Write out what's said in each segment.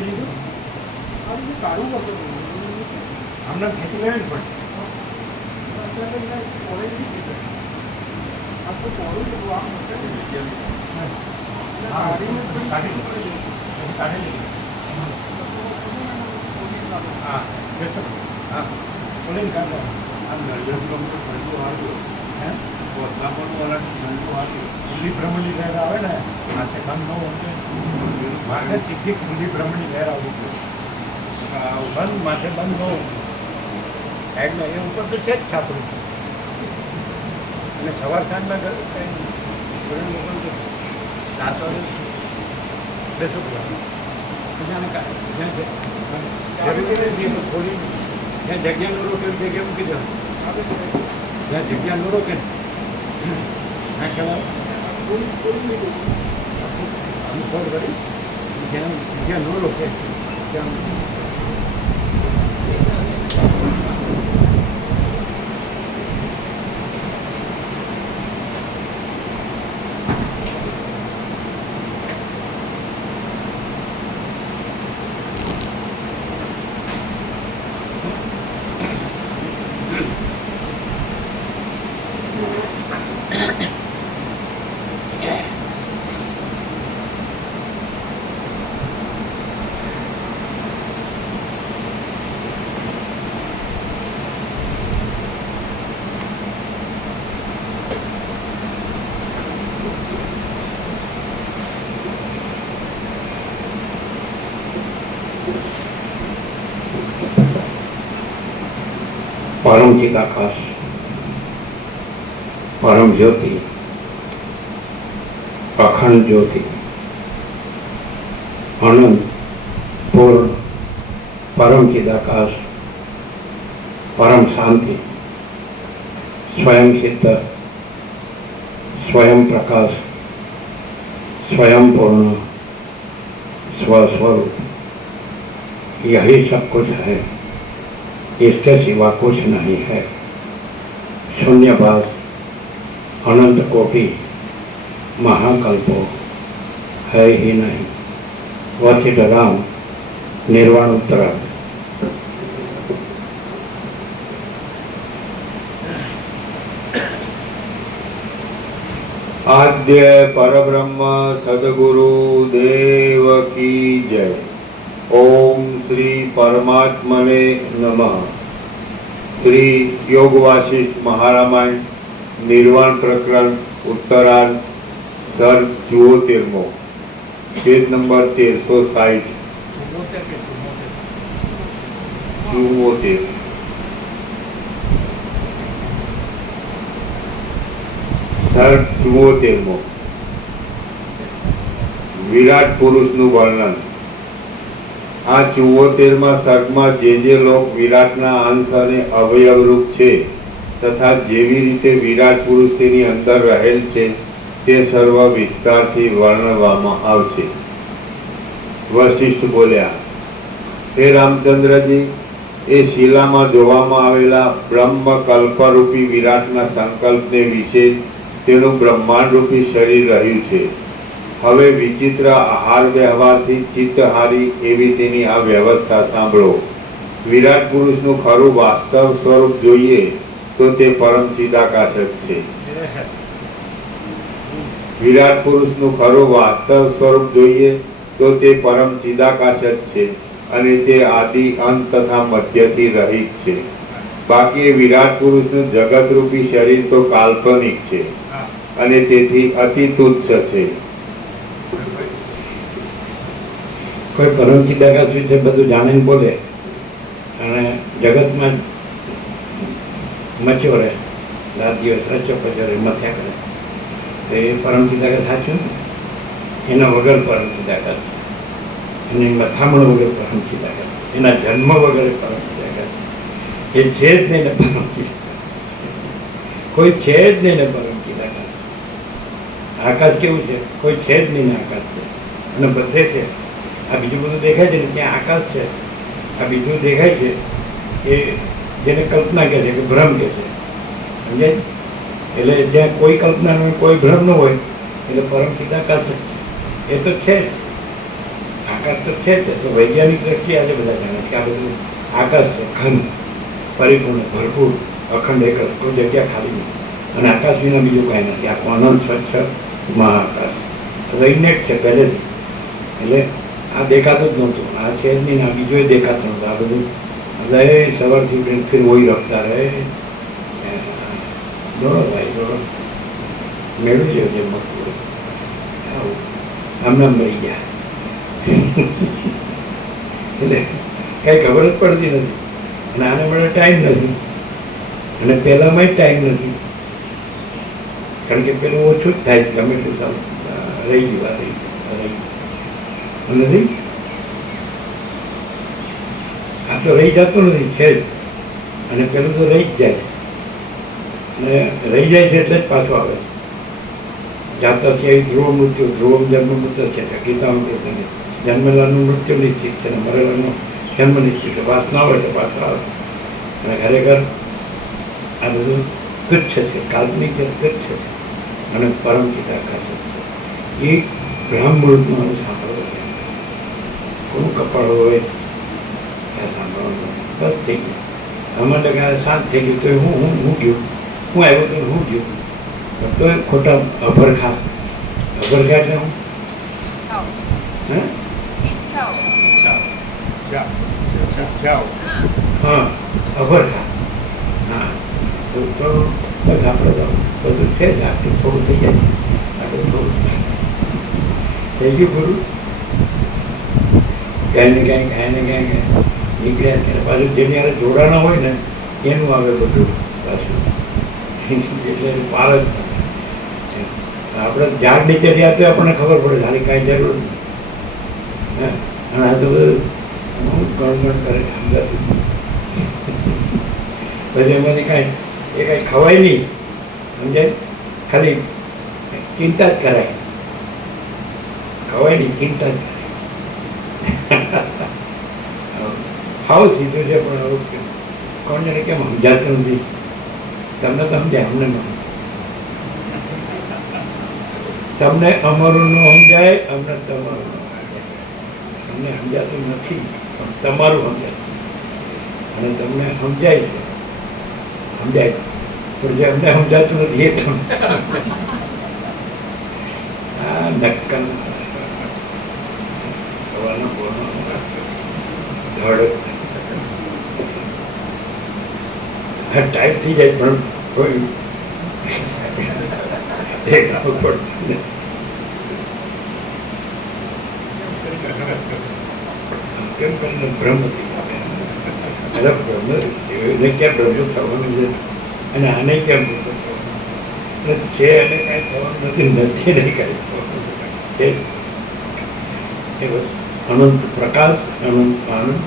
ખેંચી લીધું હમણાં ખેંચી લેવું પણ હા હા બોલીને કાઢો આમ નડિયાદ ઠંડુ આવ્યું હે ખુલ્લી ભ્રમણની લહેર આવે ને માથે બંધ ન હોય માથે સીધી ખુલ્લી ભ્રમણની લહેર આવવી જોઈએ બંધ માથે બંધ ન હોય સાઈડમાં એ ઉપર તો છે જ છાપડું અને સવાર સાંજના ઘરે મોકલજો 7 વાગે બેસો થોડી જ્યાં જગ્યા ન રોકે જગ્યા મૂકી દેવાનું જ્યાં જગ્યા ન રોકે ના કહેવાય ફોન કરી જ્યાં જગ્યા ન રોકે ત્યાં परम चिदाकाश परम ज्योति अखंड ज्योति अनंत पूर्ण परम चिदाकाश परम शांति स्वयं सिद्ध स्वयं प्रकाश स्वयं पूर्ण स्वस्वरूप यही सब कुछ है, इसके सिवा कुछ नहीं है। शून्यवास अनंत कोटि महाकल्पो है ही नहीं। वशिष्ठ राम निर्वाण उत्तरार्थ। आद्य परब्रह्म सद्गुरु देव की जय। ओम श्री परमात्मने नमः। श्री योग वासिष्ठ महारामायण निर्वाण प्रकरण उत्तरार्ध सर्ग 74 पेज नंबर 1360 74 सर्ग 74 विराट पुरुषનું વર્ણન। આ 74માં સર્ગમાં જે લોક વિરાટના અંશ અને અવયવ રૂપ છે તથા જેવી રીતે વિરાટ પુરુષ તેની અંદર રહેલ છે તે સર્વ વિસ્તારથી વર્ણવવામાં આવશે। વશિષ્ઠ બોલ્યા, હે રામચંદ્રજી, એ શિલામાં જોવામાં આવેલા બ્રહ્મ કલ્પરૂપી વિરાટના સંકલ્પને વિશે તેનું બ્રહ્માંડ રૂપી શરીર રહ્યું છે। હવે વિચિત્ર આહાર વ્યવહારથી ચિત્તહારી એવી તેની આ વ્યવસ્થા સાંભળો। વિરાટ પુરુષનું ખરું વાસ્તવ સ્વરૂપ જોઈએ તો તે પરમ ચિદાકાશક છે। વિરાટ પુરુષનું ખરું વાસ્તવ સ્વરૂપ જોઈએ તો તે પરમ ચિદાકાશક છે અને તે આદિ અંત તથા મધ્યથી રહિત છે। બાકી વિરાટ પુરુષનું જગતરૂપી શરીર તો કાલ્પનિક છે અને તેથી અતિ તુચ્છ છે। કોઈ પરમ ચિદાકાશ વિશે બધું જાણીને બોલે અને જગતમાં મચ્યો રહે, રાત દિવસ રચો પચો રહે, મથ્યા કરે, તો એ પરમ ચિદાકાશ સાચું ને? એના વગર પરમ ચિદાકાશ, એની મથામણ વગર પરમ ચિદાકાશ, એના જન્મ વગર પરમ ચિદાકાશ, એ છે જ નહીં ને પરમ ચિદાકાશ, કોઈ છે જ નહીં ને પરમ ચિદાકાશ। આકાશ કેવું છે? કોઈ છે જ નહીં ને આકાશ છે અને બધે છે। આ બીજું બધું દેખાય છે ને ત્યાં આકાશ છે, આ બીજું દેખાય છે એ જેને કલ્પના કહે છે કે ભ્રમ કહે છે, સમજાય? એટલે જ્યાં કોઈ કલ્પના ન હોય, કોઈ ભ્રમ ન હોય એટલે પરમ ચિદાકાશ એ તો છે જ। આકાશ તો છે જ, તો વૈજ્ઞાનિક દ્રષ્ટિએ આજે બધા જાણે કે આ બધું આકાશ છે, ઘન, પરિપૂર્ણ, ભરપૂર, અખંડ, એક કોઈ જગ્યા ખાલી નહીં. અને આકાશ વિના બીજું કાંઈ નથી. આખું અનંત સ્વચ્છ મહાઆકાશ રહીને જ છે પહેલેથી. એટલે આ દેખાતું જ નહોતું, આ છે જ નહીં, આ બીજું દેખાતું નહોતું. આ બધું એટલે સવારથી ફિર વહી રખતા રહે. દોડો ભાઈ દોડો, મેળવી લ્યો જે મળતું હોય. આવું આમનામ મરી ગયા. એટલે કાંઈ ખબર જ પડતી નથી. અને આને મને ટાઈમ નથી, અને પહેલાંમાં ટાઈમ નથી. કારણ કે પેલું ઓછું જ થાય, ગમે એટલું રહી ગયું, રહી નથી. આ તો રહી જતું નથી, છે જ. અને પેલું તો રહી જ જાય. અને રહી જાય છે એટલે જ પાછું આવે. જાતા છે એ ધ્રુવ મૃત્યુ, ધ્રુવમ જન્મ મૃત્યુ છે. ગીતામાં જન્મેલાનું મૃત્યુ નિશ્ચિત છે, અને મરેલાનો જન્મ નિશ્ચિત છે. વાસના હોય તો પાછળ આવે. અને ખરેખર આ બધું તુચ્છ છે, કાલ્પનિક તુચ્છ છે, અને પરમ ચિતાકાશ છે. એ બ્રહ્મૃતમાં સાંભળવું છે. કોનું કપાળ હોય ત્યાં સાંભળવાનું બસ થઈ ગયું. અમારે કે શાંત થઈ ગયું તો હું ગયું, હું આવ્યો તો હું ગયું. તો ખોટા અભરખા એટલે હું હા અભરખા. હા તો બસ આપણે તો બધું છે જ. આટલું થોડું થઈ જાય, આટલું થોડું થઈ ગયું પૂરું. કાંઈ ને કાંઈ નીકળ્યા ત્યારે પાછું જેની યારે જોડાણા હોય ને એનું આવે બધું પાછું. એટલે પાર જ આપણે ઝાડ નીચે ગયા તો આપણને ખબર પડે હાલી કાંઈ જરૂર નહીં. અને આ તો બધું ગવર્મેન્ટ કરે સમજાતું. પછી એમાંથી કાંઈ એ કાંઈ ખવાય નહીં, સમજાય? ખાલી ચિંતા જ કરાય. ખવાય નહીં, ચિંતા જ કરાય. હાવ સીધું છે, પણ હવે કોણ જાણે કેમ સમજાતું નથી. તમને તો સમજાય, અમને ન તમને અમારું ન સમજાય, અમને તમારું ન સમજાય. અમને સમજાતું નથી, પણ તમારું સમજાય. અને તમને સમજાય છે, સમજાય. પણ જે અમને સમજાતું નથી એ તમને આ નક્કન થવાનું બોલવાનું ધડ ટાઈપ થઈ જાય, પણ કોઈ એક પડતું નથી. કેમ કરીને બ્રહ્મ અરે બ્રહ્મ એને ક્યાં બ્રહ્મ થવાનું છે, અને આને ક્યાં બ્રહ્મ થવાનું છે, અને કાંઈ થવાનું નથી, નહીં કાંઈ થવાનું છે. એ બસ અનંત પ્રકાશ, અનંત આનંદ,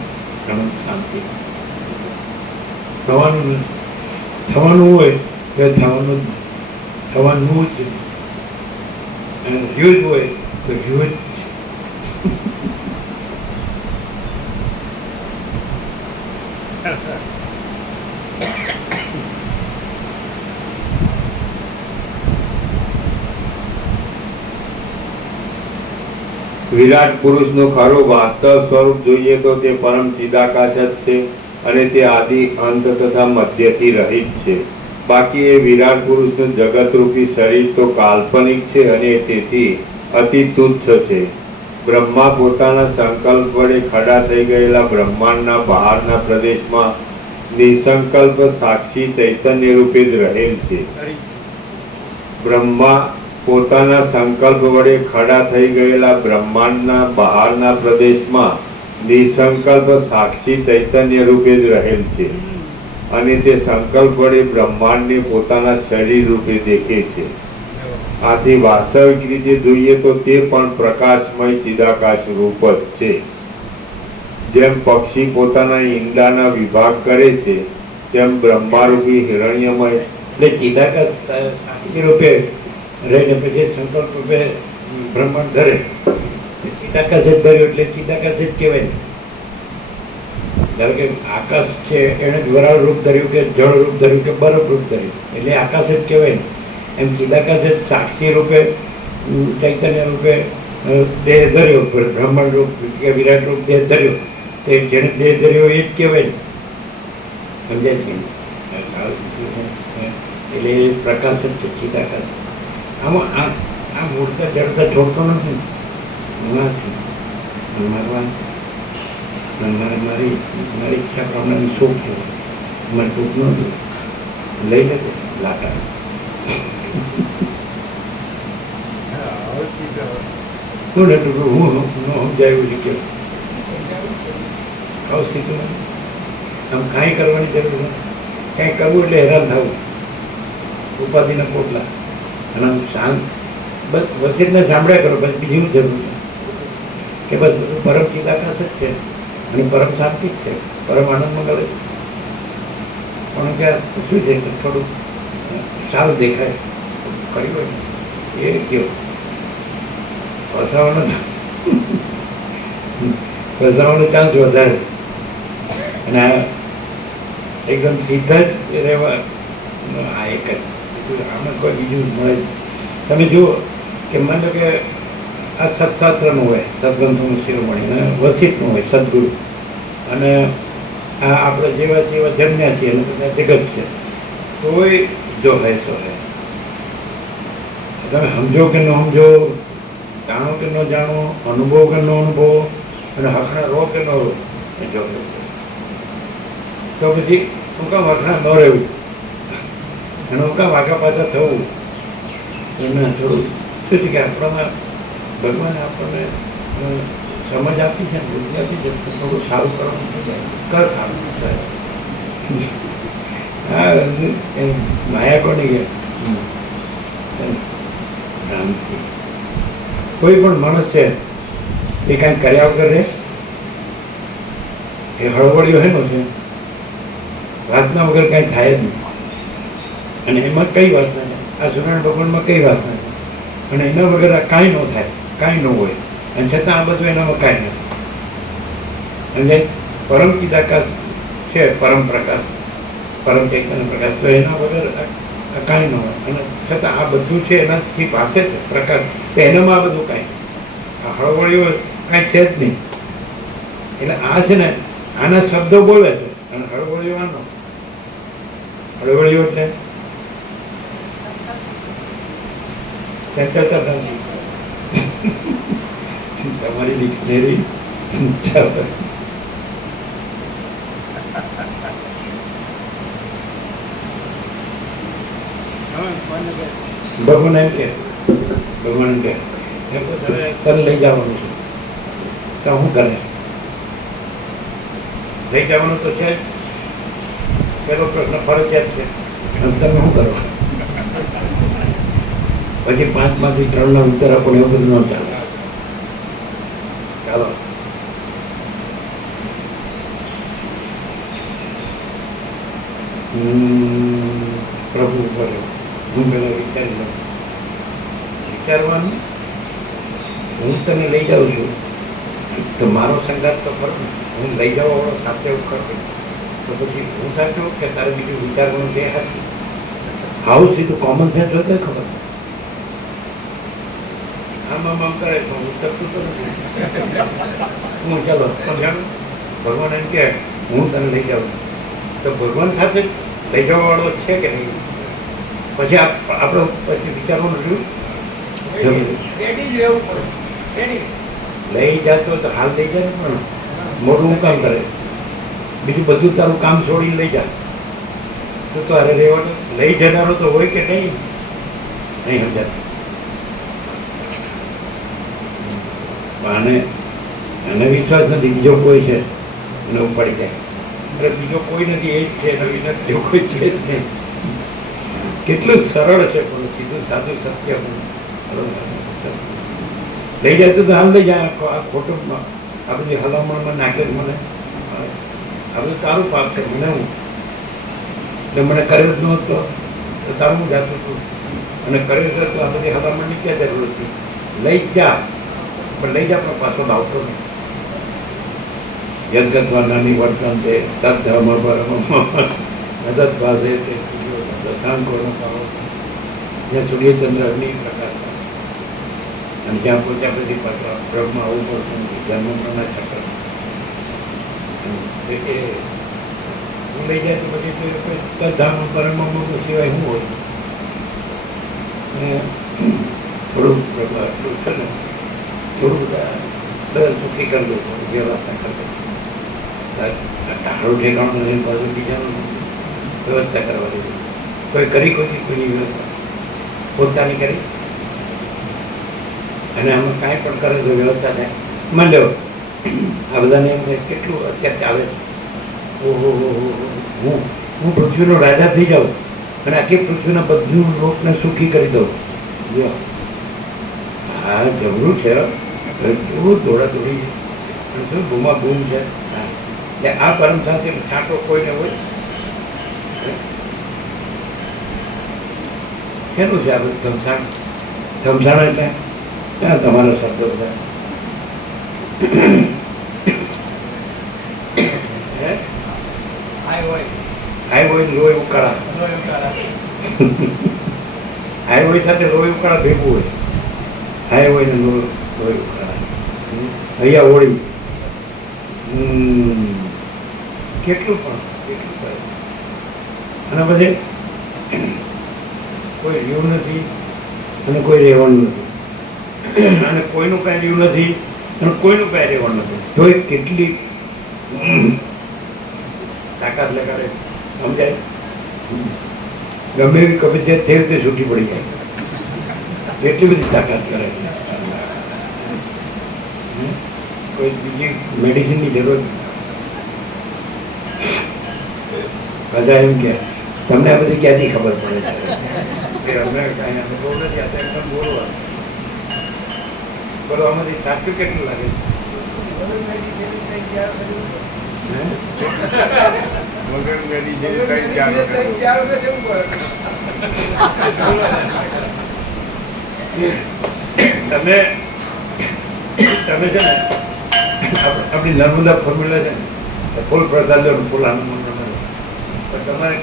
અનંત શાંતિ. થવાનું નથી. થવાનું હોય તો થવાનું જ નથી, થવાનું જ નથી. અને રહ્યું જ હોય તો રહ્યું જ. વિરાટ પુરુષનું ખરું વાસ્તવ સ્વરૂપ જોઈએ તો તે પરમ ચિદાકાશ જ છે, અને તે આદિ અંત તથા મધ્યથી રહિત છે. બાકી એ વિરાટ પુરુષનું જગતરૂપી શરીર તો કાલ્પનિક છે, અને તેથી અતિ તુચ્છ છે. બ્રહ્મા પોતાના સંકલ્પ વડે ખડા થઈ ગયેલા બ્રહ્માંડના બહારના પ્રદેશમાં નિસંકલ્પ સાક્ષી ચૈતન્ય રૂપે જ રહેલ છે. બ્રહ્મા પોતાના સંકલ્પ વડે ખડા થઈ ગયેલા બ્રહ્માંડના બહારના પ્રદેશમાં નિસંકલ્પ સાક્ષી ચૈતન્ય રૂપે જ રહેલ છે, અને તે સંકલ્પ વડે બ્રહ્માંડને પોતાના શરીર રૂપે દેખે છે. આથી વાસ્તવિક રીતે જોઈએ તો તે પણ પ્રકાશમય ચિદાકાશ રૂપ જ છે. જેમ પક્ષી પોતાના ઈંડાના વિભાગ કરે છે, તેમ બ્રહ્મારૂપી હિરણ્યમય એટલે ચિદાકાશ સાક્ષી રૂપે રહીને પછી સંકલ્પ રૂપે બ્રહ્માંડ ધરે. ચિદાકાશ જ ધર્યું એટલે ચિદાકાશ જ કહેવાય. ધારો કે આકાશ છે, એણે વરાળ રૂપ ધર્યું કે જળ રૂપ ધર્યું કે બરફ રૂપ ધર્યું એટલે આકાશ જ કહેવાય. એમ ચિદાકાશ જ સાક્ષી રૂપે ચૈતન્ય રૂપે દેહ ધર્યો, બ્રહ્માંડ રૂપ કે વિરાટ રૂપ દેહ ધર્યો, તે જેને દેહ ધર્યો એ જ કહેવાય ને. સમજાય કે નહીં? એટલે પ્રકાશ જ છે, ચિતાકાશ. આમાં આ મૂળતા જડતા છોડતો નથી ને. મારી ઈચ્છા પ્રમાણે સુખ છે, મારે દુઃખ નહોતું લઈ લેતો લાકડા. હું ને હું સમજાયું છે કે ખાવ શીખવું આમ કાંઈ કરવાની જરૂર નથી. કાંઈ કરવું એટલે હેરાન થવું, ઉપાધિના પોટલા. અને આમ શાંત બસ વચ્ચેને સાંભળ્યા કરો, બસ બીજી જરૂર છે કે બસ બધું પરમ ચિદાકાશ જ છે અને પરમ શાંતિ જ છે, પરમ આનંદ મંગળ જ. પણ કે શું છે કે થોડું સારું દેખાય કર્યું હોય ને એ કયો ફસાવાનો ચાન્સ વધારે. અને આ એકદમ સીધા જ રહેવા આ એક જ, આમાં કોઈ બીજું મળે. તમે જુઓ કે માનો કે આ સત્શાસ્ત્રનું હોય, સદગ્રંથોનું શિરોમણી, અને વસિતનું હોય સદગુરુ, અને આ આપણે જેવા જેવા જન્મ્યા છીએ અને બધા જગત છે, તોય જો હે સો હે. તમે સમજો કે ન સમજો, જાણો કે ન જાણો, અનુભવ કે ન અનુભવ, અને હખણા રહો કે ન રહો, એ જો તો પછી હું કામ હખણા ન રહેવું અને હું કામ આગા પાછા થવું. એમને થોડું શું છે કે આપણામાં ભગવાન આપણને સમજ આપી છે, બુદ્ધિ આપી છે, તો થોડું સારું કરવાનું થઈ જાય, કર સારું થાય. હા એમ માયા કોની કે કોઈ પણ માણસ છે એ કાંઈ કર્યા વગર રહે, એ હળવળિયો હે છે, પ્રાર્થના વગર કાંઈ થાય જ નહીં. અને એમાં કઈ વાત નથી, આ સૂર્યનારાયણ ભગવાનમાં કઈ વાત નથી. અને એના વગર આ કાંઈ ન થાય, કાંઈ ન હોય, અને છતાં આ બધું એનામાં કાંઈ નથી. અને પરમ ચિદાકાશ છે, પરમ પ્રકાશ, પરમ ચૈતન્ય પ્રકાશ, તો એના વગર કાંઈ ન હોય. અને છતાં આ બધું છે એનાથી પાસે છે પ્રકાશ, તો એનામાં આ બધું કાંઈ, આ હળવળીઓ કાંઈ છે જ નહીં. એટલે આ છે ને આના શબ્દો બોલે છે, અને હળવળીઓ આનો. હળવળીઓ એટલે તમારી ડિક્શનરી ભગવાન એમ કે તને લઈ જવાનું છે, તો હું કરે લઈ જવાનું તો છે જ. પેલો પ્રશ્ન ફરજિયાત છે, તમે શું કરો? પછી 5 માંથી 3 ના ઉત્તર આપો, એવું બધું ન ચાલે. ચાલો પ્રભુ ઉપર હું પેલા વિચારી લઉં. વિચારવાનું હું તને લઈ જાઉં છું તો મારો સંગાત તો ખરો ને, હું લઈ જવા વાળો સાથે ખરો, તો પછી હું સાચું કે તારે બીજું વિચારવાનું તે સાચું? આવું સીધું કોમન સેન્સ હોય તો ખબર. આમ કરે તો ઉતરતું તો નથી. હું ચાલો સમજાણું, ભગવાન એમ કે હું તને લઈ જાઉં, તો ભગવાન સાથે લઈ જવા વાળો છે કે નહીં? પછી આપણે પછી વિચારવાનું રહ્યું. લઈ જતો તો હાલ લઈ જાય ને, પણ મોટું કામ કરે, બીજું બધું તારું કામ છોડીને લઈ જા, તો અરે રહેવાનું. લઈ જનારો તો હોય કે નહીં? નહીં સમજાતું. આને વિશ્વાસ નથી બીજો કોઈ છે, એને ઉપાડી જાય. એટલે બીજો કોઈ નથી, એ જ છે, બીજો કોઈ છે જ નહીં. કેટલું સરળ છે, પણ સીધું સાદું સત્ય. લઈ જાય તો હાલ લઈ જાય. આ ખોટું આ બધી હલામણમાં નાખે મને, આ બધું તારું પાપ છે. મને હું એટલે મને કર્યો જ નહોતો તો તારું હું જાતું હતું, અને કર્યું છે તો આ બધી હલામણની ક્યાં જરૂર હતી? લઈ જા, પણ લઈ જા, પણ પાછો લાવતો નહીં. યદગતમાં નાની વર્તન છે, તદ્ધર્મ પરમ મદદ પાસે તે દશાંકોનો પાવો, જ્યાં સૂર્યચંદ્ર અગ્નિ પ્રકાશ. અને ત્યાં પહોંચ્યા પછી પાછું પ્રભમાં આવવું પડતું નથી, જન્મના ચક્ર એટલે હું લઈ જાય તો પછી તો ધામ પરમમાં સિવાય શું હોય. અને થોડુંક એટલું છે ને, થોડું બધા સુખી કરી દો, વ્યવસ્થા કરી દો. ટાળું ઠેકાણું નથી, પાછું બીજાનું વ્યવસ્થા કરવા દીધી. કોઈ કરી કોઈની વ્યવસ્થા પોતાની કરી, અને આમાં કાંઈ પણ કરે તો વ્યવસ્થા થાય. માન લો આ બધાને એમ કેટલું અત્યારે ચાલે છે, ઓહો હું પૃથ્વીનો રાજા થઈ જાઉં અને આખી પૃથ્વીના બધું લોકને સુખી કરી દઉં. જો હા જબરું છે, કેવું દોડાદોડી છે, શું બૂમા બૂમ છે. એટલે આ પરમ સાથે છાંટો કોઈને હોય કેનું છે આ બધું ધમસાણ? ધમસાણ એટલે ક્યાં તમારો શબ્દ બધા હાઈ હોય લોહી ઉકાળા, હાઈ હોય સાથે લોહી ઉકાળા ભેગું હોય. હાઈ હોય ને લોહી ઉકાળા, અહીંયા હોળી કેટલું પણ અને પછી કોઈ રહ્યું નથી અને કોઈ રહેવાનું નથી, અને કોઈનું કાંઈ રહ્યું નથી અને કોઈનું કાંઈ રહેવાનું નથી. તો એ કેટલી તાકાત લગાડે સમજાય. ગમે એવી કબજિયાત થઈ તે છૂટી પડી જાય, એટલી બધી તાકાત કરે છે. કોઈ બીજી મેડિસિનની જરૂર બધા એમ કે તમને આ બધી ક્યાંથી ખબર પડે છે કે અમે કાંઈ અમે બહુ નથી આ એકદમ બોલવાનું. બોલો આમાંથી સાચું કેટલું લાગે છે? વગર મેડિસિન કરી તમે તમે છે ને આપણી નર્મદા ફોર્મ્યુલા છે ને ફૂલ પ્રસાદ લો, ફૂલ આનંદ મળે. પણ તમારે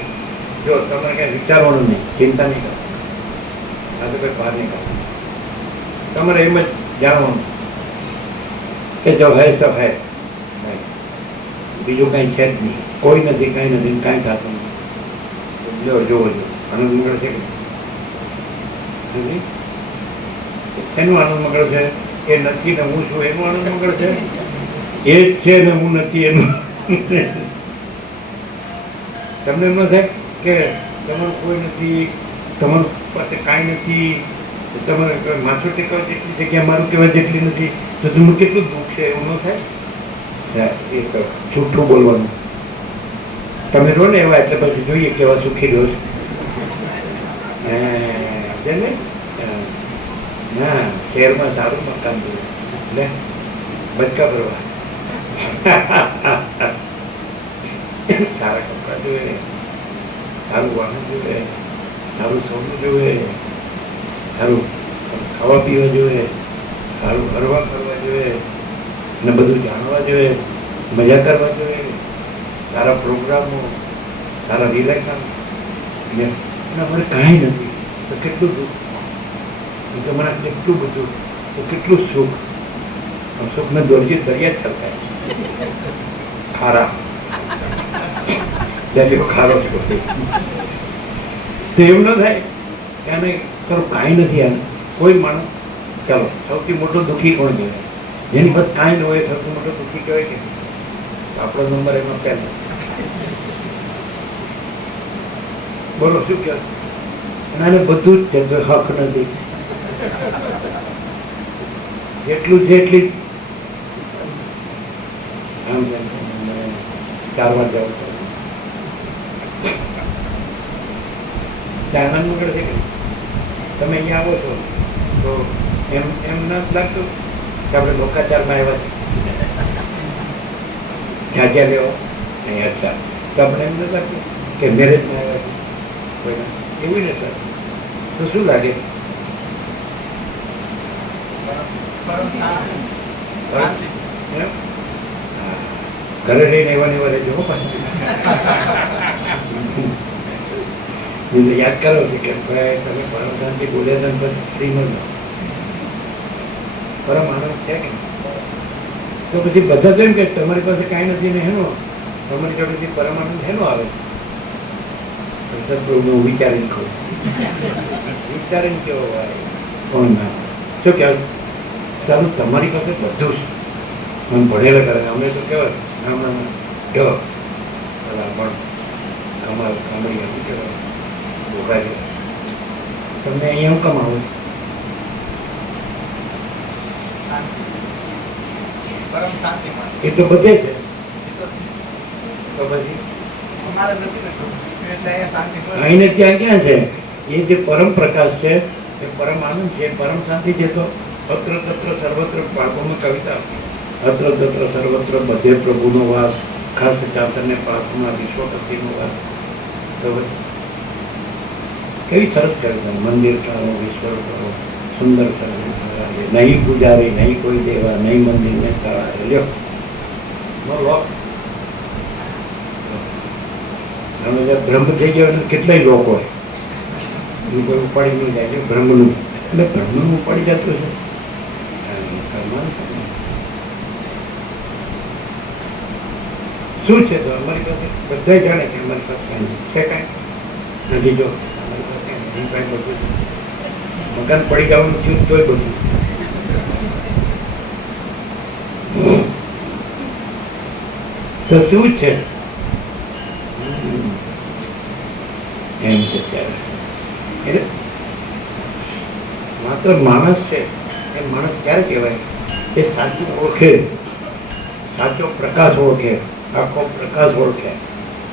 જો તમારે ક્યાંય વિચારવાનું નહીં, ચિંતા નહીં કરો, આ તો કંઈ બહાર નહીં કરો. તમારે એમ જ જાણવાનું કે જો હે સબ હે, બીજું કાંઈ છે જ નહીં, કોઈ નથી, કાંઈ નથી, કાંઈ થતું નથી. જો જોવો જો આનંદ મંગળ છે કે એનું આનંદ મંગળ છે. એ નથી ને હું છું એનું આનંદ મંગળ છે. એ જ છે ને હું નથી એનું. તમને એમ ન થાય કે તમારું કોઈ નથી, તમારું પાસે કાંઈ નથી, તમારે માથું ટેકવા જેટલી જગ્યા મારું કહેવાય જેટલી નથી, તો તમને કેટલું દુઃખ છે એવું ન થાય? એ તો જૂઠું બોલવાનું. તમે રહો ને એવા એટલે પછી જોઈએ કેવા સુખી રહો છો. ના શહેરમાં સારું મકાન જોઈએ, લે બચકા ભરવા, સારા કપડાં જોઈએ, સારું વાહન જોઈએ, સારું સોનું જોઈએ, સારું ખાવા પીવા જોઈએ, સારું હરવા ફરવા જોઈએ, અને બધું જાણવા જોઈએ, મજા કરવા જોઈએ, સારા પ્રોગ્રામો, સારા રિલેક્શન. અને અમારે કાંઈ નથી તો કેટલું દુઃખ, તમારે કેટલું બધું તો કેટલું સુખ. સુખને દોરજી દરિયા જ કરતા ખારા દરિયો ખારો જ તો એમ ન થાય કે આને તારું કાંઈ નથી. આને કોઈ માણસ ચાલો સૌથી મોટો દુઃખી કોણ કહેવાય? જેની બસ કાંઈ ન હોય સૌથી મોટો દુઃખી કહેવાય કે આપણો નંબર એમાં પહેલો. બોલો શું કહેવાય? અને આને બધું જ છે, હક નથી. જેટલું છે એટલી આમ 4 વાર જવું આનંદ મંગળ છે કે તમે અહીંયા આવો છો તો એમ એમ ન લાગતું કે આપણે લોકાચારમાં આવ્યા છીએ ક્યાં લેવા અહીં હતા, તો આપણે એમ ન લાગતું કે મેરેજમાં આવ્યા છીએ કોઈના, એવું ને સર? તો શું લાગે? ઘરે રહીને એવા એવા રહેજો પાછું યાદ કરો છો કે ભાઈ તમે પરમ શાંતિ બોલ્યા હતા પછી શ્રીમદ પરમ આનંદ છે કે નહીં? તો પછી બધા તો એમ કે તમારી પાસે કાંઈ નથી ને હેનો તમારી જોડેથી પરમ આનંદ હેનો આવે છે? સદગુરુનું વિચારીને કહું, વિચારીને કેવો હોય કોણ ના શું કહેવાય? સારું તમારી પાસે બધું છે, મને ભણેલા કરે અમને તો કહેવાય ગામડામાં કેવો પણ કમાલ કામડી હતું કહેવાય ભોગા છે. તમને અહીંયા હું કમાવું પરમ શાંતિ મળે. એ તો બધે છે. એ તો છે. તો પછી અમારે નથી ને થતું. એટલે અહીંયા શાંતિ મળે. અહીંને ત્યાં ક્યાં છે? એ જે પરમ પ્રકાશ છે એ પરમ આનંદ છે, પરમ શાંતિ છે. તો અત્ર તત્ર સર્વત્ર બાળકોમાં કવિતા અત્ર તત્ર સર્વત્ર બધે પ્રભુનો વાસ, ખાસ ચાતરને પાપમાં વિશ્વપતિનો વાસ. તો કેવી સરસ કવિતા! મંદિર તારો વિશ્વ કરો સુંદર સરસ નહીં પૂજારી નહીં કોઈ દેવા નહીં મંદિર ને તારા લ્યો નો લોક. હવે જે બ્રહ્મ થઈ ગયો એને કેટલાય લોક હોય એનું કોઈ ઉપાડી નહીં જાય છે બ્રહ્મનું. એટલે બ્રહ્મનું ઉપાડી જતું છે શું છે? તો અમારી પાસે બધા જાણે કે અમારી પાસે કાંઈ છે, કાંઈ નથી. જો અમારી પાસે કાંઈ બધું મકાન પડી જવાનું થયું તોય બધું તો શું છે એમ છે ત્યારે. એટલે માત્ર માણસ છે એ માણસ ક્યારે કહેવાય? એ સાચું ઓળખે, સાચો પ્રકાશ ઓળખે, આખો પ્રકાશ ઓળખે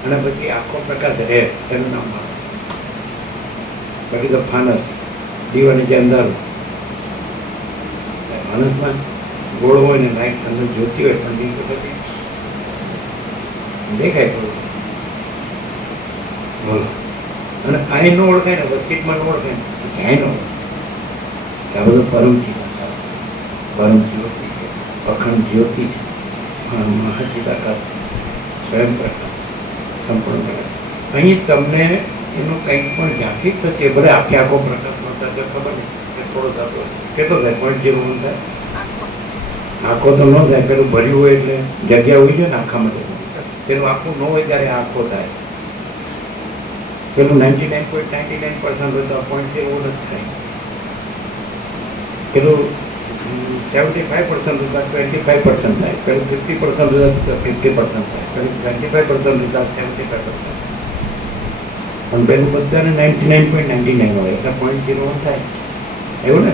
અને પછી આખો પ્રકાશ રહે એનું નામ માણસ. બાકી તો ફાનસ દીવાની જે અંધારું. માણસમાં ગોળ હોય ને લાઈટ અંદર જોતી હોય પણ દીકરો પછી દેખાય થોડું બોલો. અને અહીં ન ઓળખાય ને વસ્તીમાં ન ઓળખાય ને ક્યાંય ન ઓળખાય. આ બધું પરમ ચિતા, પરમ જ્યોતિ છે, અખંડ જ્યોતિ છે, મહાચિતાકાર સ્વયં પ્રકાશ સંપૂર્ણ પ્રકાશ. અહીં તમને એનું કંઈક પણ જ્યાંથી જ થશે ભલે આખે આખો પ્રકાશ મળતા જો ખબર નહીં થોડો થતો કેટલો થાય 0.01 થાય. આખો તો ન થાય, પેલું ભર્યું હોય એટલે જગ્યા હોય છે ને આખામાં પેલું આખું ન હોય ત્યારે આખો થાય. પેલું 99.99% હોય તો 0.01 જ થાય. પેલું 75% હતા 25% થાય, પેલું 50% હતા 50% થાય, પેલું 25% હતા 75%. પણ પેલું બધાને 99.99 હોય એટલે 0.01 થાય. એવું ને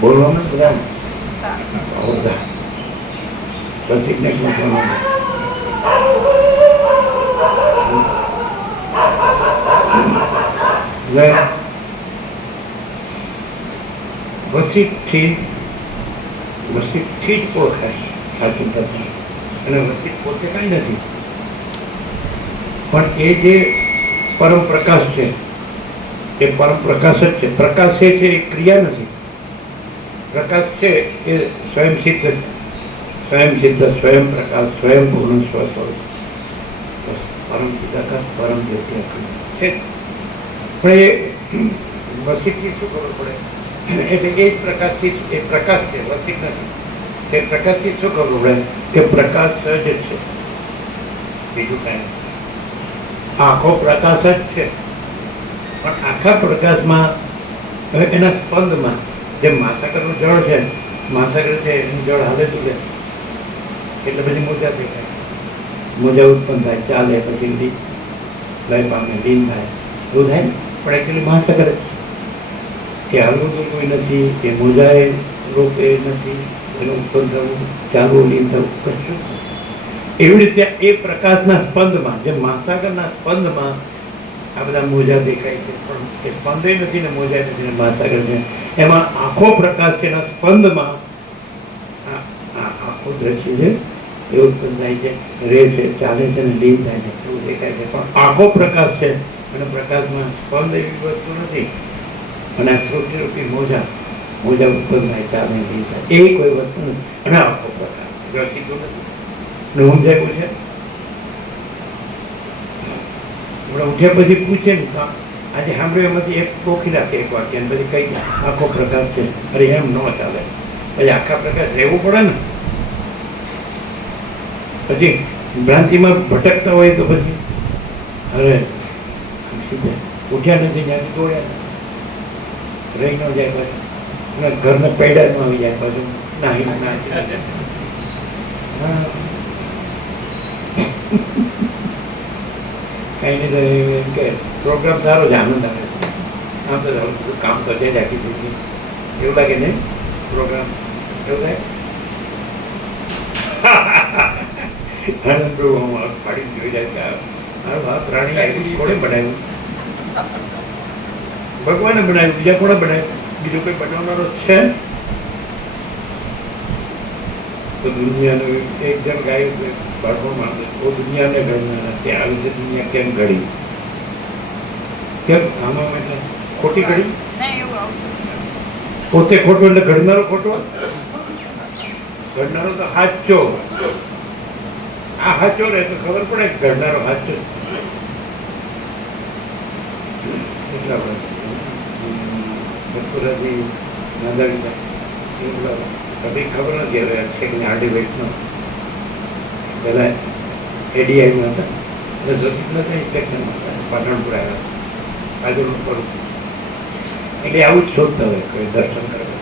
બોલવામાં બધાને બધા પછી વસીથી જ ઓળખાય સાચું તત્વ. અને વસી પોતે કઈ નથી પણ એ જે પરમ પ્રકાશ છે એ પરમ પ્રકાશ જ છે. પ્રકાશ છે એ ક્રિયા નથી. પ્રકાશ છે એ સ્વયં સિદ્ધ, સ્વયં સિદ્ધ, સ્વયં પ્રકાશ, સ્વયં પૂર્ણ સ્વસ્વરૂપ પરમ સિદ્ધાકાર પરમ જ્યોતિ છે. પણ એ વસીથી શું ખબર પડે? એટલે એ જ પ્રકાશથી, એ પ્રકાશ છે, વસિત નથી. તે પ્રકાશથી શું ખબર પડે કે પ્રકાશ જ છે, બીજું કાંઈ. આખો પ્રકાશ જ છે પણ આખા પ્રકાશમાં એના સ્પંદમાં જે મહાસાગરનું જળ છે, મહાસાગર છે એનું જળ હાલે તુલે એટલે પછી મોજા દેખાય, મોજા ઉત્પન્ન થાય, ચાલે, પછી લય પામે, લીન થાય, એવું થાય ને. પણ એકચ્યુઅલી મહાસાગર જ એ હાલવું તો કોઈ નથી, એ મોજાએ રૂપ એ નથી, એનું ઉત્પન્ન થવું, ચાલવું, લીન થવું કશું. એવી રીતે એ પ્રકાશના સ્પંદમાં, જે મહાસાગરના સ્પંદમાં આ બધા મોજા દેખાય છે પણ એ સ્પંદે નથી ને મોજા નથી ને મહાસાગર છે. એમાં આખો પ્રકાશ છે એના સ્પંદમાં આખો દ્રશ્ય છે એ ઉત્પન્ન થાય છે, રહે છે, ચાલે છે ને લીન થાય છે એવું દેખાય છે. પણ આખો પ્રકાશ છે અને પ્રકાશમાં સ્પંદ એવી વસ્તુ નથી. અને આ સૃષ્ટિરૂપી મોજા ઉત્પન્ન થાય, ચાલે, લીન થાય એ કોઈ વસ્તુ નથી. અને આખો પ્રકાશ ગ્રસિતું નથી. સમજાયું છે? ઉઠ્યા પછી પૂછે ને આજે સાંભળ્યું એમાંથી એક ટોકી રાખે એક વાક્ય પછી કઈ આખો પ્રકાશ છે. અરે એમ ન ચાલે, પછી આખા પ્રકાર રહેવું પડે ને. પછી ભ્રાંતિમાં ભટકતા હોય તો પછી અરે આમ સીધા ઉઠ્યા નથી ત્યાંથી દોડ્યા રહી ન જાય પાછું અને ઘરના પૈડા ન આવી જાય પાછું નાહી હા કઈ નહીં તો એમ કે પ્રોગ્રામ સારો છે, આનંદ આવે આમ તો કામ તો છે જ આખી જિંદગી. એવું લાગે ને પ્રોગ્રામ એવું થાય. આનંદ પ્રભુ હું પાડી જોઈ જાય કે આ પ્રાણી આવ્યું કોણે બનાવ્યું? ભગવાને બનાવ્યું, બીજા કોણે બનાવ્યું? બીજો કોઈ બનાવનારો છે? તો દુનિયાનું એક જણ ગાયું બાળકોમાં ઓ દુનિયાને ઘડનારા ત્યાં આવી છે દુનિયા કેમ ઘડી? કેમ આમાં એટલે ખોટી ઘડી? પોતે ખોટું એટલે ઘડનારો ખોટો? ઘડનારો તો સાચો. આ સાચો રહે તો ખબર પડે કે ઘડનારો સાચો. એટલા બપોરાથી કભી ખબર નથી હવે છે કે આડી વેટનો પહેલાં એડીઆઈમાં હતા એટલે જોતી હતા ઇન્સ્પેક્શનમાં હતા પાટણપુર આવ્યા આજુનું કરું એટલે આવું જ શોધતા હોય કોઈ દર્શન કરવા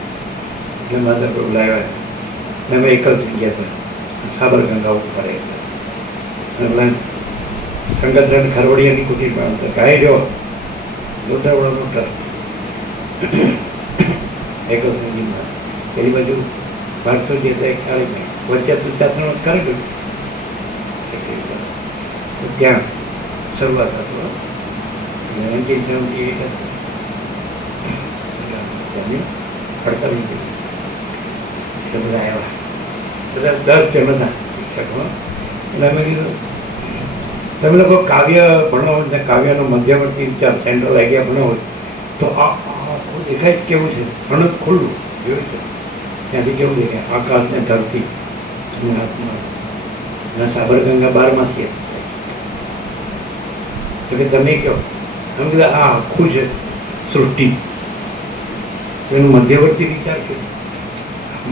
એટલે માતા પ્રભુ લાવ્યા ને અમે એકલ થઈ ગયા હતા સાબરગંગા ઉપર એટલે સંગતરાને ખરવડિયાની કુટીરમાં આવતા કાંઈ જો મોટાવાળાનો ટ્રસ્ટ એકલ સંગીતમાં પેલી બાજુ 500 જેટલા એક ચાલી નહીં વચ્ચે ચાત્રનો ખરેખર ત્યાં શરૂઆત હતો 1978 અડતાલીસ એટલે બધા આવ્યા બધા 10 જણ હતા શિક્ષકો. એટલે અમે કીધું તમે લોકો કાવ્ય ભણો ને કાવ્યનો મધ્યવર્તી વિચાર સેન્ટ્રલ આઈડિયા ભણો હોય તો આખું દેખાય કેવું છે અનંત ખુલ્લું જોયું છે ત્યાંથી કેવું દેખાય આકાશ ને ધરતી હાથમાં સાબરગંગા 12 તો કે તમે કહો આમ કીધા આ આખું છે સૃષ્ટિ એનું મધ્યવર્તી વિચાર છે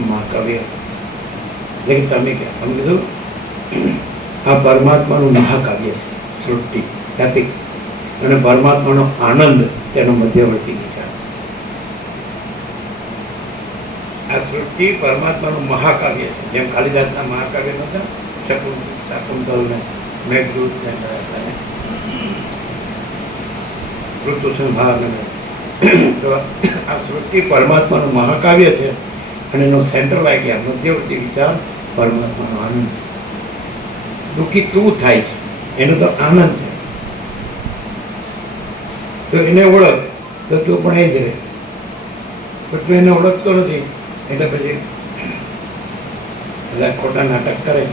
મહાકાવ્ય એટલે કે તમે કહો આમ કીધું આ પરમાત્માનું મહાકાવ્ય છે સૃષ્ટિ એપિક અને પરમાત્માનો આનંદ તેનો મધ્યવર્તી વિચાર. આ સૃષ્ટિ પરમાત્માનું મહાકાવ્ય છે જેમ કાલિદાસના મહાકાવ્ય નહોતા શકુંતલ ને મેઘદૂત ને ઋતુ સંહાર તો આ સૃષ્ટિ પરમાત્માનું મહાકાવ્ય છે અને એનો સેન્ટ્રલ આઈડિયા મધ્યવર્તી વિચાર પરમાત્માનો આનંદ. દુઃખી તું થાય છે એનો તો આનંદ છે તો એને ઓળખ તો તું પણ એ જ રહે પણ તું એને ઓળખતો નથી એટલે પછી બધા ખોટા નાટક કરે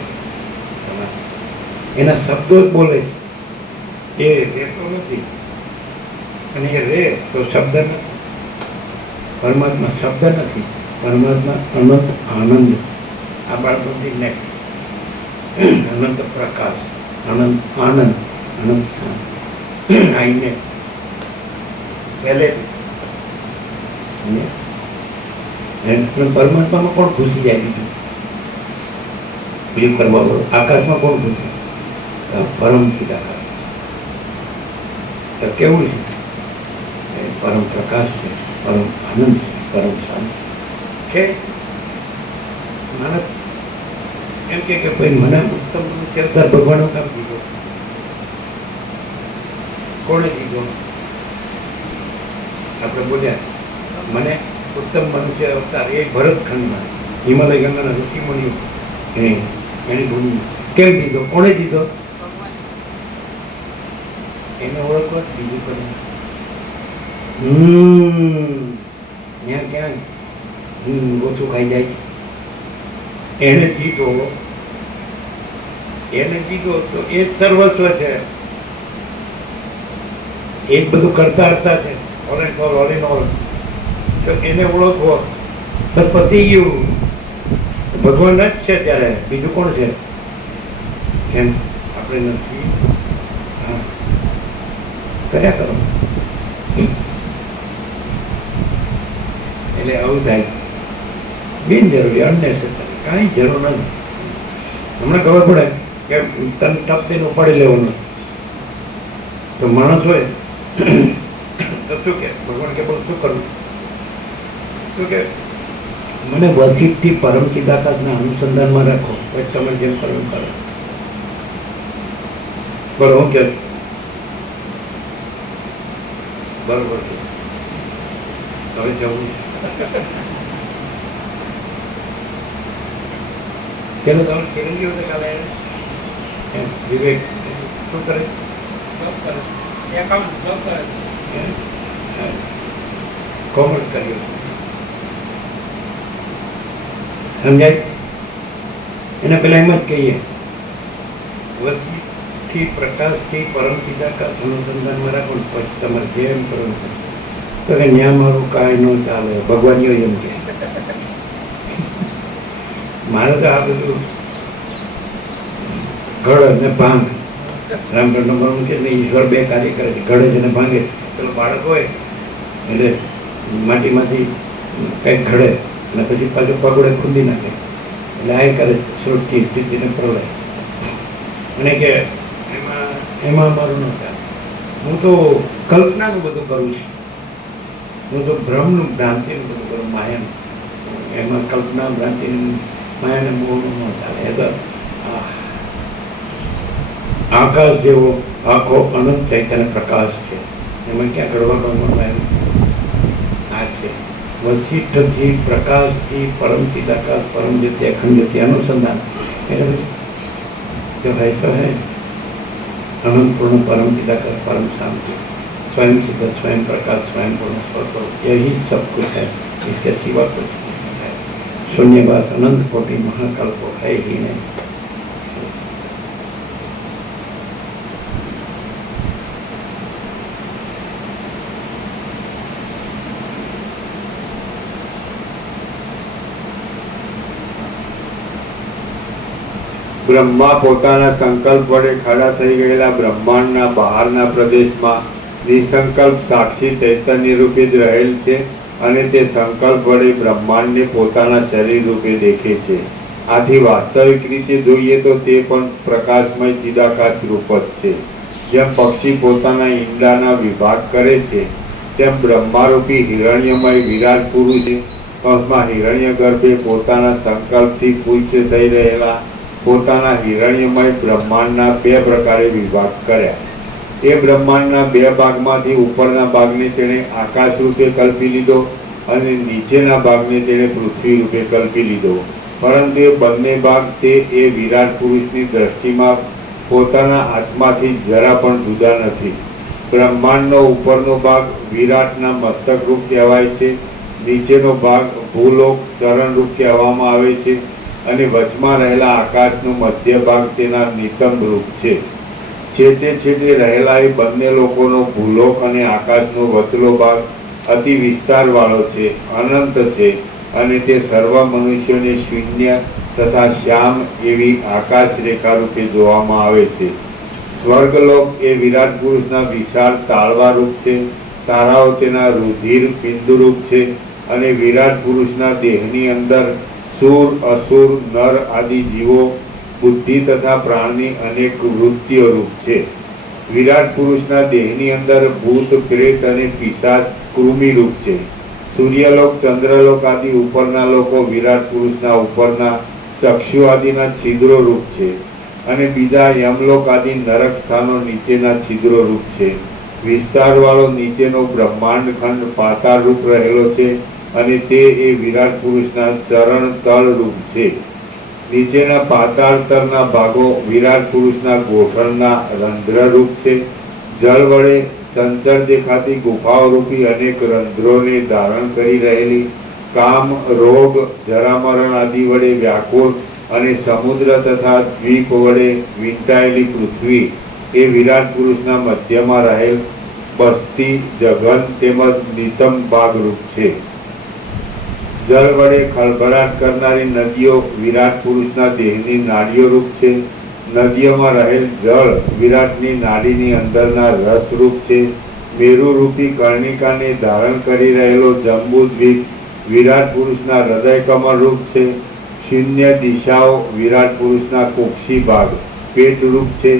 એના શબ્દો જ બોલે છે એ રહેતો નથી અને એ રે તો શબ્દ નથી. પરમાત્મા શબ્દ નથી, પરમાત્મા અનંત આનંદ. આ બાળકોથી ને અનંત પ્રકાશ આનંદ આનંદ અનંત શાંત આઈને પહેલેથી પરમાત્મામાં કોણ ઘૂસી જાય બીજું કરવા પડે? આકાશમાં કોણ ઘૂસે? પરમ ચિદાકાશ કેવું છે? પરમ પ્રકાશ છે, પરમ આનંદ છે, પરમ શાંત છે. માનવ એમ કે ભાઈ મને ઉત્તમ અવતાર ભગવાનનો કામ દીધો. કોણે દીધો? આપણે બોલ્યા મને ઉત્તમ મનુષ્ય અવતાર એ ભરતખંડમાં હિમાલય ગંગાના ઋષિમુનિઓ એની ભૂમિ કેમ દીધો? કોણે દીધો? એને ઓળખવા બીજું કરે ત્યાં ક્યાં ઓછું ખાઈ જાય. એને જીતો તો એ સર્વસ્વ છે. એ જ બધું કરતા હતા છે ઓલ ઇન ઓલ. તો એને ઓળખવો બસ પતી ગયું. ભગવાન જ છે ત્યારે બીજું કોણ છે? કેમ આપણે નથી? હા કર્યા કરો. એટલે આવું થાય બિનજરૂરી અનનેસેસરી કાંઈ જરૂર નથી. હમણાં ખબર પડે કે તને ટપ દઈને ઉપાડી લેવાનું તો માણસ હોય તો શું કે ભગવાન કે પણ શું કરવું? શું કે મને વસીઠથી પરમ ચિદાકાશના અનુસંધાનમાં રાખો, પછી તમે જેમ કરો એમ કરો. બરોબર હું કે બરોબર છે, હવે જવું છે તમે ચિરંજીવ તો કાલે એમ વિવેક શું કરે? કોમર્સ કર્યું, સમજાય? એને પેલા એમ જ કહીએ વસ્તીથી પ્રકાશથી પરમ ચિદાકાશ અનુસંધાનમાં રાખો, પછી તમારે જેમ કરવું તો કે ન્યા મારું કાંઈ ન ચાલે. ભગવાનીઓ એમ કે મારે તો આ બધું ઘડ ને ભાંગ રામકૃષ્ણ પરમ કે ઈશ્વર બે કાર્ય કરે છે, ઘડે છે ને ભાંગે. પેલો બાળક હોય એટલે માટીમાંથી કંઈક ઘડે અને પછી પાછું પગોળે ખૂંદી નાખે એટલે આ કરે સૃષ્ટિ સ્થિતિને પ્રલય. અને કે એમાં મારું ન ચાલે. હું તો કલ્પનાનું બધું કરું છું, હું તો ભ્રમનું ભ્રાંતિનું બધું કરું, માયાનું. એમાં કલ્પના ભ્રાંતિનું માયાને મોહનું ન ચાલે. એ તો આકાશ જેવો આખો અનંત ચૈતન્ય પ્રકાશ છે, એમાં ક્યાં ઘડવા કરવાનું આ છે. વશિષ્ઠથી પ્રકાશથી પરમ ચિદાકાશ પરમ જ્યોતિ અખંડ જ્યોતિ અનુસંધાન એટલે जो है सो है अनंत पूर्ण परम चिदाकाश परम शांति स्वयं सिद्ध स्वयं प्रकाश स्वयं पूर्ण स्वरूप यही सब कुछ है, इसके सिवा कुछ नहीं है. शून्यवास अनंत कोटि महाकल्प है ही नहीं. બ્રહ્મા પોતાના સંકલ્પ વડે ખડા થઈ ગયેલા બ્રહ્માંડના બહારના પ્રદેશમાં નિસંકલ્પ સાક્ષી ચૈતન્ય રૂપે જ રહેલ છે અને તે સંકલ્પ વડે બ્રહ્માંડને પોતાના શરીર રૂપે દેખે છે. આથી વાસ્તવિક રીતે જોઈએ તો તે પણ પ્રકાશમય ચિદાકાશ રૂપ જ છે. જેમ પક્ષી પોતાના ઈંડાના વિભાગ કરે છે તેમ બ્રહ્મારૂપી હિરણ્યમય વિરાટ પુરુષે હિરણ્ય ગર્ભે પોતાના સંકલ્પથી પૂજ્ય થઈ રહેલા પોતાના હિરણ્યમય બ્રહ્માંડના બે પ્રકારે વિભાગ કર્યા. એ બ્રહ્માંડના બે ભાગમાંથી ઉપરના ભાગને તેણે આકાશ રૂપે કલ્પી લીધો અને નીચેના ભાગને તેણે પૃથ્વી રૂપે કલ્પી લીધો. પરંતુ એ બંને ભાગ તે એ વિરાટ પુરુષની દ્રષ્ટિમાં પોતાના આત્માથી જરા પણ જુદા નથી. બ્રહ્માંડનો ઉપરનો ભાગ વિરાટના મસ્તક રૂપ કહેવાય છે, નીચેનો ભાગ ભૂલોક ચરણ રૂપ કહેવામાં આવે છે અને વચમાં રહેલા આકાશનો મધ્ય ભાગ તેના નિતંબ રૂપ છે. છેટે છેટે રહેલા એ બંને લોકોનો ભૂલોક અને આકાશનો વચલો ભાગ અતિ વિસ્તારવાળો છે, અનંત છે અને તે સર્વ મનુષ્યોને શૂન્ય તથા શ્યામ એવી આકાશ રેખા રૂપે જોવામાં આવે છે. સ્વર્ગલોક એ વિરાટ પુરુષના વિશાળ તાળવા રૂપ છે, તારાઓ તેના રુધિર બિંદુરૂપ છે અને વિરાટ પુરુષના દેહની અંદર સુર અસુર નર આદિ જીવો બુદ્ધિ તથા પ્રાણની અનેક વૃત્તિઓ રૂપ છે. વિરાટ પુરુષના દેહની અંદર ભૂત પ્રેત અને પિશાચ કૃમિ રૂપ છે. સૂર્યલોક ચંદ્રલોક આદિ ઉપરના લોકો વિરાટ પુરુષના ઉપરના ચક્ષુ આદિના છિદ્રો રૂપ છે અને બીજા યમલોક આદિ નરક સ્થાનો નીચેના છિદ્રો રૂપ છે. વિસ્તારવાળો નીચેનો બ્રહ્માંડ ખંડ પાતાળ રૂપ રહેલો છે અને તે એ વિરાટ પુરુષના ચરણ તળ રૂપ છે. નીચેના પાતાળ તળના ભાગો વિરાટ પુરુષના ગોઠણના રંધ્ર રૂપ છે. જળ વડે ચંચળ દેખાતી ગુફાઓ રૂપી અનેક રંધ્રોને ધારણ કરી રહેલી કામ રોગ જરામરણ આદિ વડે વ્યાકુળ અને સમુદ્ર તથા દ્વીપ વડે વીંટાયેલી પૃથ્વી એ વિરાટ પુરુષના મધ્યમાં રહેલ બસ્તી જગન તેમજ નિતમ ભાગરૂપ છે. જળ વડે ખળભળાટ કરનારી નદીઓ વિરાટ પુરુષના દેહની નાડીઓ રૂપ છે. નદીઓમાં રહેલ જળ વિરાટની નાડીની અંદરના રસ રૂપ છે. મેરુ રૂપી કર્ણિકાને ધારણ કરી રહેલો જંબુ દ્વીપ વિરાટ પુરુષના હૃદય કમળ રૂપ છે. શૂન્ય દિશાઓ વિરાટ પુરુષના કોક્ષી ભાગ પેટ રૂપ છે.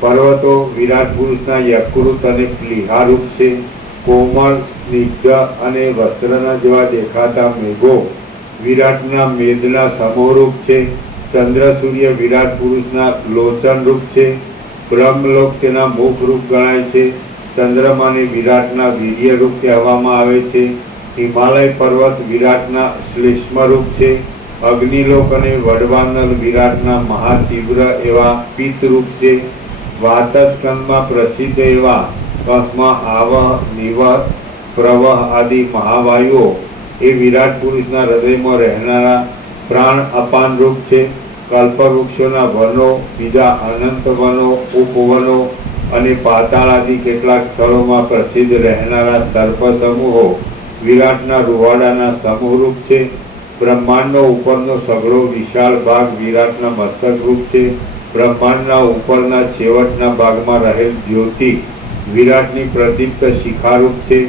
પર્વતો વિરાટ પુરુષના યકૃત અને પ્લીહા રૂપ છે. કોમળ સ્નિગ્ધ અને વસ્ત્રના જેવા દેખાતા મેઘો વિરાટના મેદના સમૂહરૂપ છે. ચંદ્ર સૂર્ય વિરાટ પુરુષના લોચન રૂપ છે. બ્રહ્મલોક તેના મુખ રૂપ ગણાય છે. ચંદ્રમાને વિરાટના વીર્ય રૂપ કહેવામાં આવે છે. હિમાલય પર્વત વિરાટના શ્લેષ્મ રૂપ છે. અગ્નિલોક અને વડવાનલ વિરાટના મહાતીવ્ર એવા પિત્ત રૂપ છે. વાતસ્કંદમાં પ્રસિદ્ધ એવા કસમાં આવહ નિવહ પ્રવહ આદિ મહાવાયુઓ એ વિરાટ પુરુષના હૃદયમાં રહેનારા પ્રાણ અપાન રૂપ છે. કલ્પવૃક્ષોના વનો, બીજા અનંત વનો, ઉપવનો અને પાતાળ આદિ કેટલાક સ્થળોમાં પ્રસિદ્ધ રહેનારા સર્પ સમૂહો વિરાટના રૂવાડાના સમૂહરૂપ છે. બ્રહ્માંડનો ઉપરનો સઘળો વિશાળ ભાગ વિરાટના મસ્તક રૂપ છે. બ્રહ્માંડના ઉપરના છેવટના ભાગમાં રહેલ જ્યોતિ વિરાટની પ્રદીપ્ત શિખારૂપ છે.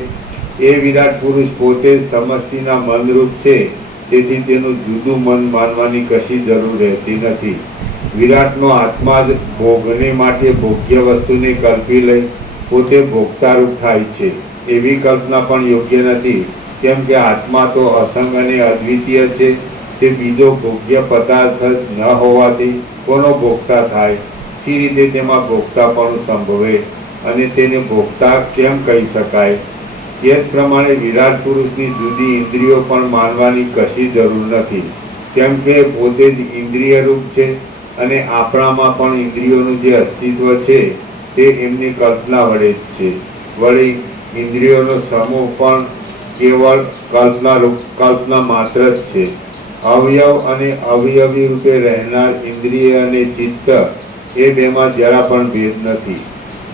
એ વિરાટ પુરુષ પોતે સમષ્ટિના મનરૂપ છે. તેથી તેનું જુદું મન માનવાની કશી જરૂર રહેતી નથી. વિરાટનો આત્મા જ ભોગને માટે ભોગ્ય વસ્તુને કલ્પી લઈ પોતે ભોગતારૂપ થાય છે. એવી કલ્પના પણ યોગ્ય નથી, કેમ કે આત્મા તો અસંગ અને અદ્વિતીય છે. તે બીજો ભોગ્ય પદાર્થ ન હોવાથી કોનો ભોગતા થાય? સી રીતે તેમાં ભોગતાપણું સંભવે અને તેને ભોગતા કેમ કહી શકાય? તે જ પ્રમાણે વિરાટ પુરુષની જુદી ઇન્દ્રિયો પણ માનવાની કશી જરૂર નથી, કેમ કે પોતે જ ઇન્દ્રિય રૂપ છે અને આપણામાં પણ ઇન્દ્રિયોનું જે અસ્તિત્વ છે તે એમની કલ્પના વડે જ છે. વળી ઇન્દ્રિયોનો સમૂહ પણ કેવળ કલ્પના માત્ર જ છે. અવયવ અને અવયવી રૂપે રહેનાર ઇન્દ્રિય અને ચિત્ત એ બેમાં જરા પણ ભેદ નથી.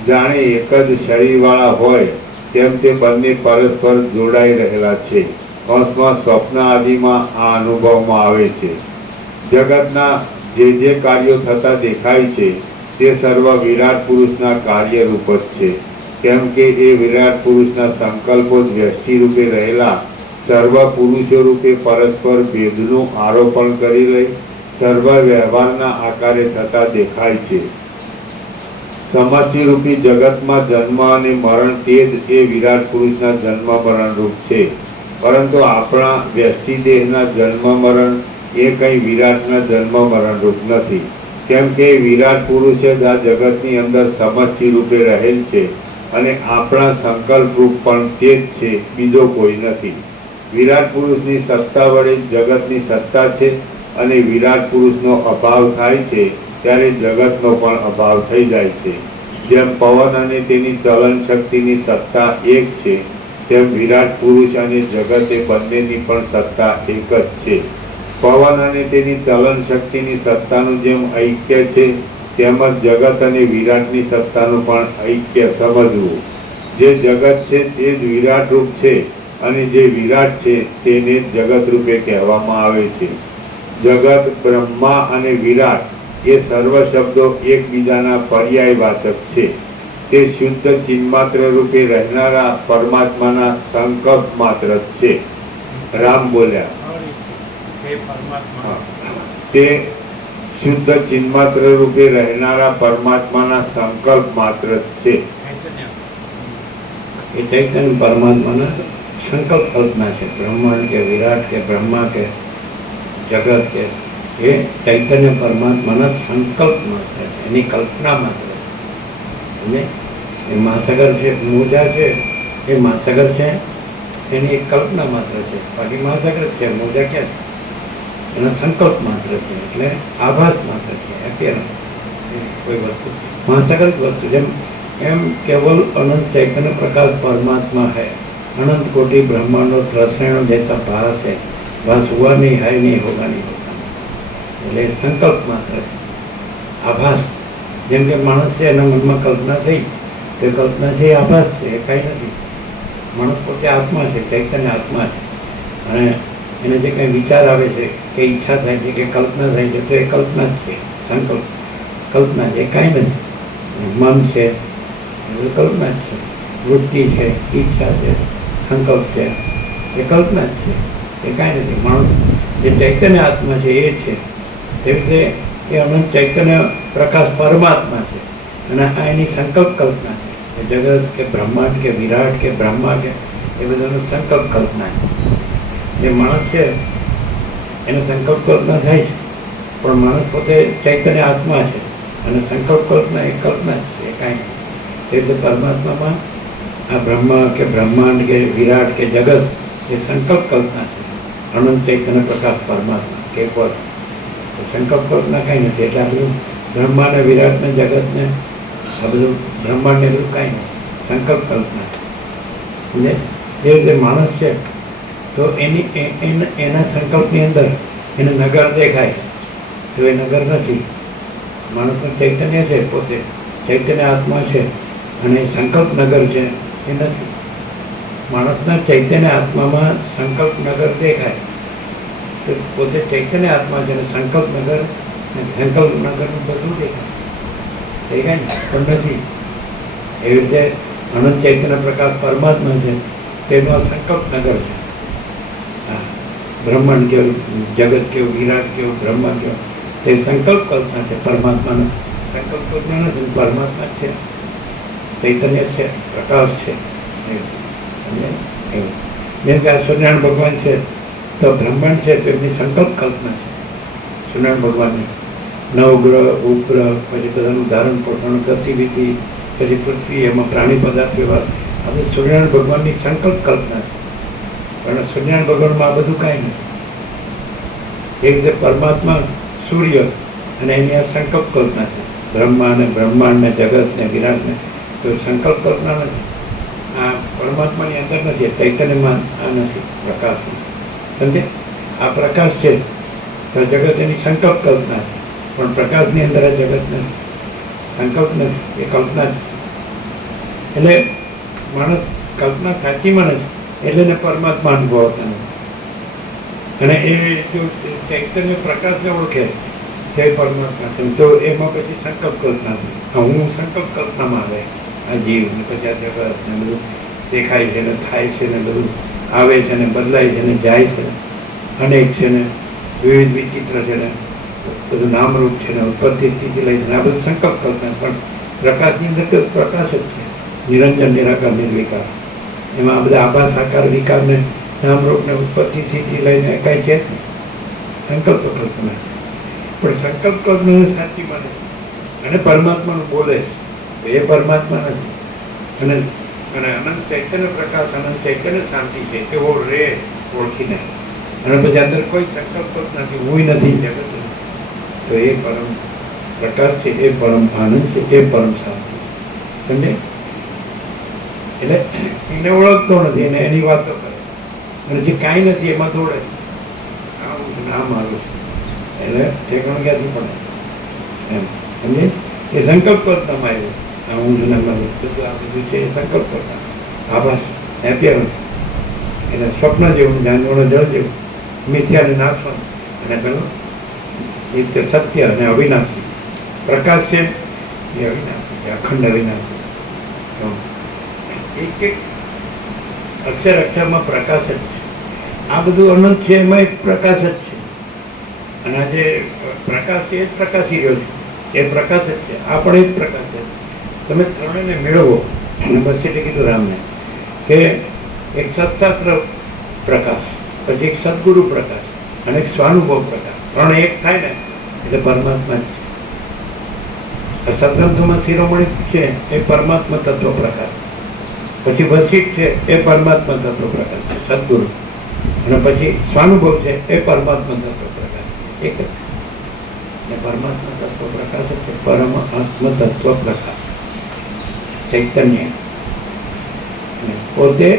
જાણે એક જ શરીરવાળા હોય તેમ તે બંને પરસ્પર જોડાઈ રહેલા છે. કૌંસમાં સ્વપ્ન આદિમાં આ અનુભવમાં આવે છે. જગતના જે કાર્યો થતા દેખાય છે તે સર્વ વિરાટ પુરુષના કાર્યરૂપ જ છે. કેમ કે એ વિરાટ પુરુષના સંકલ્પો જ વ્યષ્ટિ રૂપે રહેલા સર્વ પુરુષો રૂપે પરસ્પર ભેદનું આરોપણ કરી લઈ સર્વ વ્યવહારના આકારે થતા દેખાય છે. સમષ્ટિ રૂપી જગતમાં જન્મ અને મરણ તે જ એ વિરાટ પુરુષના જન્મ મરણ રૂપ છે. પરંતુ આપણા વ્યષ્ટિ દેહના જન્મ મરણ એ કંઈ વિરાટના જન્મ મરણ રૂપ નથી. કેમ કે વિરાટ પુરુષ જ આ જગતની અંદર સમષ્ટિ રૂપે રહેલ છે અને આપણા સંકલ્પ રૂપ પણ તે જ છે, બીજો કોઈ નથી. વિરાટ પુરુષની સત્તા વડે જગતની સત્તા છે અને વિરાટ પુરુષનો અભાવ થાય છે ત્યારે જગતનો પણ અભાવ થઈ જાય છે. જેમ પવન અને તેની ચલન શક્તિની સત્તા એક છે, તેમ વિરાટ પુરુષ અને જગત એ બંનેની પણ સત્તા એક જ છે. પવન અને તેની ચલન શક્તિની સત્તાનું જેમ ઐક્ય છે, તેમ જ જગત અને વિરાટની સત્તાનું પણ ઐક્ય સમજવું. જે જગત છે તે જ વિરાટ રૂપ છે અને જે વિરાટ છે તેને જ જગત રૂપે કહેવામાં આવે છે. જગત, બ્રહ્મા અને વિરાટ એ સર્વ શબ્દો એકબીજાના પર્યાયવાચક છે. તે શુદ્ધ ચિન્માત્ર રૂપે રહેનારા પરમાત્માના સંકલ્પ માત્ર જ છે. રામ બોલ્યા, તે પરમાત્મા તે શુદ્ધ ચિન્માત્ર રૂપે રહેનારા પરમાત્માના સંકલ્પ માત્ર જ છે. ચૈતન્ય એ ચૈતન્ય પરમાત્માના સંકલ્પ કલ્પના છે. બ્રહ્માંડ કે વિરાટ કે બ્રહ્મા કે જગત કે એ ચૈતન્ય પરમાત્માના સંકલ્પ માત્ર છે, એની કલ્પના માત્ર છે. અને એ મહાસાગર છે, મોજા છે, એ મહાસાગર છે એની એક કલ્પના માત્ર છે. બાકી મહાસાગર છે, મોજા ક્યાં છે? એનો સંકલ્પ માત્ર છે, એટલે આભાસ માત્ર છે. અત્યારે કોઈ વસ્તુ મહાસાગર જ વસ્તુ જેમ એમ કેવલ अनंत चैतन्य प्रकाश परमात्मा है. अनंत कोटि ब्रह्मांडो त्रसैणों जैसा भास है. भास हुआ नहीं, है नहीं, होगा नहीं, होता એટલે સંકલ્પ માત્ર છે, આભાસ. જેમ કે માણસ છે એના મનમાં કલ્પના થઈ, તે કલ્પના છે એ આભાસ છે, એ કાંઈ નથી. માણસ પોતે આત્મા છે, ચૈતન્ય આત્મા છે. અને એને જે કંઈ વિચાર આવે છે કે ઈચ્છા થાય છે કે કલ્પના થાય છે તો એ કલ્પના જ છે. સંકલ્પ કલ્પના છે, એ કાંઈ નથી. મન છે એ કલ્પના જ છે. વૃત્તિ છે, ઈચ્છા છે, સંકલ્પ છે, એ કલ્પના જ છે. એ કાંઈ નથી. માણસ જે ચૈતન્ય આત્મા છે એ છે. તેવી રીતે એ અનંત ચૈતન્ય પ્રકાશ પરમાત્મા છે અને આ એની સંકલ્પ કલ્પના છે. એ જગત કે બ્રહ્માંડ કે વિરાટ કે બ્રહ્મા છે એ બધાનું સંકલ્પ કલ્પના છે. જે માણસ છે એને સંકલ્પ કલ્પના થાય છે, પણ માણસ પોતે ચૈતન્ય આત્મા છે અને સંકલ્પ કલ્પના એ કલ્પના જ છે, એ કાંઈ નહીં. એ રીતે પરમાત્મામાં આ બ્રહ્મા કે બ્રહ્માંડ કે વિરાટ કે જગત એ સંકલ્પ કલ્પના છે. અનંત ચૈતન્ય પ્રકાશ પરમાત્મા કે પર સંકલ્પ કલ્પના કાંઈ નથી. એટલે આ બધું બ્રહ્માને વિરાટને જગતને આ બધું બ્રહ્માંડને બધું કાંઈ નથી, સંકલ્પ કલ્પના છે. એટલે એ રીતે માણસ છે તો એના સંકલ્પની અંદર એને નગર દેખાય તો એ નગર નથી. માણસનું ચૈતન્ય છે, પોતે ચૈતન્ય આત્મા છે અને સંકલ્પ નગર છે એ નથી. માણસના ચૈતન્ય આત્મામાં સંકલ્પ નગર દેખાય તો પોતે ચૈતન્ય આત્મા છે અને સંકલ્પ નગર બધું દેખાય ને પણ નથી. એવી રીતે અનંત ચૈતન્ય પ્રકાશ પરમાત્મા છે તેનો સંકલ્પ નગર છે. હા, બ્રહ્માંડ કેવું, જગત કેવું, વિરાટ કેવું, બ્રહ્મા કેવું, તે સંકલ્પ કલ્પના છે. પરમાત્માનો સંકલ્પ કલ્પના નથી, પરમાત્મા છે, ચૈતન્ય છે, પ્રકાશ છે. એવું જેમ કે આ સૂર્યનારાયણ ભગવાન છે તો બ્રહ્માંડ છે તો એમની સંકલ્પ કલ્પના છે. સૂર્યનારાયણ ભગવાનની નવગ્રહ ઉપગ્રહ પછી બધાનું ધારણ પોષણ ગતિવિધિ પછી પૃથ્વી એમાં પ્રાણી પદાર્થ વ્યવહાર આ બધું સૂર્યનારાયણ ભગવાનની સંકલ્પ કલ્પના છે. પણ સૂર્યનારાયણ ભગવાનમાં આ બધું કાંઈ નથી. એક રીતે પરમાત્મા સૂર્ય અને એની આ સંકલ્પ કલ્પના છે. બ્રહ્મા અને બ્રહ્માંડ ને જગત ને વિરાટ ને તો સંકલ્પ કલ્પના નથી. આ પરમાત્માની અંદર નથી, ચૈતન્યમાં આ નથી, પ્રકાશ સમજે. આ પ્રકાશ છે તો જગત એની સંકલ્પ કલ્પના છે, પણ પ્રકાશની અંદર આ જગત નથી, સંકલ્પ નથી, એ કલ્પના જ. એટલે માણસ કલ્પના સાચીમાં નથી એટલે એને પરમાત્મા અનુભવતા નથી. અને એ જો ચૈતન્ય પ્રકાશને ઓળખે તે પરમાત્મા છે તો એમાં પછી સંકલ્પ કલ્પના છે. હું સંકલ્પ કલ્પનામાં આવે આ જીવ ને પછી આ જગત ને બધું દેખાય છે ને થાય છે ને બધું આવે છે ને બદલાય છે ને જાય છે, અનેક છે ને વિવિધ વિચિત્ર છે ને બધું નામરૂપ છે ને ઉત્પત્તિ સ્થિતિ લઈ છે ને આ બધું સંકલ્પ કલ્પના. પણ પ્રકાશની અંદર તો પ્રકાશ જ છે, નિરંજન નિરાકાર નિર્વિકાર. એમાં આ બધા આભાસ આકાર વિકારને નામરૂપને ઉત્પત્તિ સ્થિતિ લઈને કાંઈ છે જ નહીં, સંકલ્પ કલ્પના. પણ સંકલ્પ કલ્પના સાચી બને અને પરમાત્માનું બોલે છે એ પરમાત્મા નથી. અને અને અનંત ચૈતન્ય પ્રકાશ, અનંત ચૈતન્ય શાંતિ છે તેઓ રે ઓળખીને. અને પછી અંદર કોઈ સંકલ્પ જ નથી, હું નથી, જગત નથી. તો એ પરમ પ્રકાશ છે, એ પરમ આનંદ છે, એ પરમ શાંતિ છે. સમજે? એટલે એને ઓળખતો નથી અને એની વાતો કરે અને જે કાંઈ નથી એમાં દોડે ના મારું છે એટલે ઠેકાણ ક્યાંથી પડે એમ. સમજે? એ સંકલ્પ કલ્પનામાં આવ્યો. આ હું જૂના મારું બધું આ બધું છે એ સંકલ્પ કરતા આભાસ એપિયરન્સ એટલે સ્વપ્ન જેવું, જાનવરનો જળ જેવું, મિથ્યાને નાશવાનું. અને પેલું નિત્ય સત્ય અને અવિનાશી પ્રકાશ છે એ અવિનાશી છે, અખંડ અવિનાશી. એક એક અક્ષર અક્ષરમાં પ્રકાશ જ છે. આ બધું અનંત છે એમાં એક પ્રકાશ જ છે. અને આ જે પ્રકાશ છે એ જ પ્રકાશી રહ્યો છે, એ પ્રકાશ જ છે. આ પણ એ જ પ્રકાશ છે. તમે ત્રણેયને મેળવો. બસ એટલે કીધું રામને કે એક સત્શાસ્ત્ર પ્રકાશ, પછી એક સદગુરુ પ્રકાશ અને એક સ્વાનુભવ પ્રકાશ, ત્રણ એક થાય ને એટલે પરમાત્મા જ છે. સત્રંથમાં શિરોમણી છે એ પરમાત્મા તત્વ પ્રકાશ, પછી વસિષ્ઠ છે એ પરમાત્મા તત્વ પ્રકાશ છે સદગુરુ, અને પછી સ્વાનુભવ છે એ પરમાત્મા તત્વ પ્રકાશ એક જ. ને પરમાત્મા તત્વ પ્રકાશ જ છે, પરમ આત્મ તત્વ પ્રકાશ ચૈતન્ય. પોતે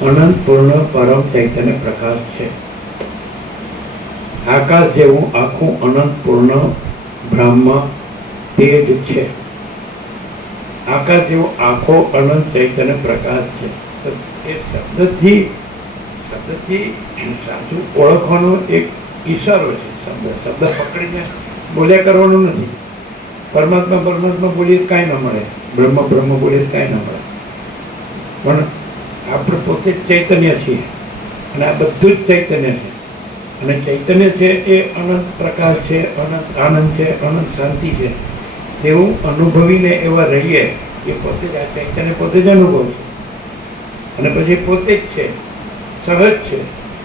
અનંત પૂર્ણ પરમ ચૈતન્ય પ્રકાશ છે. આકાશ જેવું આખું અનંત પૂર્ણ બ્રહ્મ તે જ છે. આકાશ જેવો આખો અનંત ચૈતન્ય પ્રકાશ છે. એ શબ્દથી સાચું ઓળખવાનો એક ઈશારો છે. શબ્દ પકડીને બોલ્યા કરવાનું નથી. પરમાત્મા બોલીએ કાંઈ ન મળે, બ્રહ્મ બોલીએ કાંઈ ન મળે. પણ આપણે પોતે જ ચૈતન્ય છીએ અને આ બધું જ ચૈતન્ય છે. અને ચૈતન્ય છે એ અનંત પ્રકાશ છે, અનંત આનંદ છે, અનંત શાંતિ છે. તેવું અનુભવીને એવા રહીએ એ પોતે જ આ ચૈતન્ય પોતે જ અનુભવ છે. અને પછી પોતે જ છે, સહજ છે,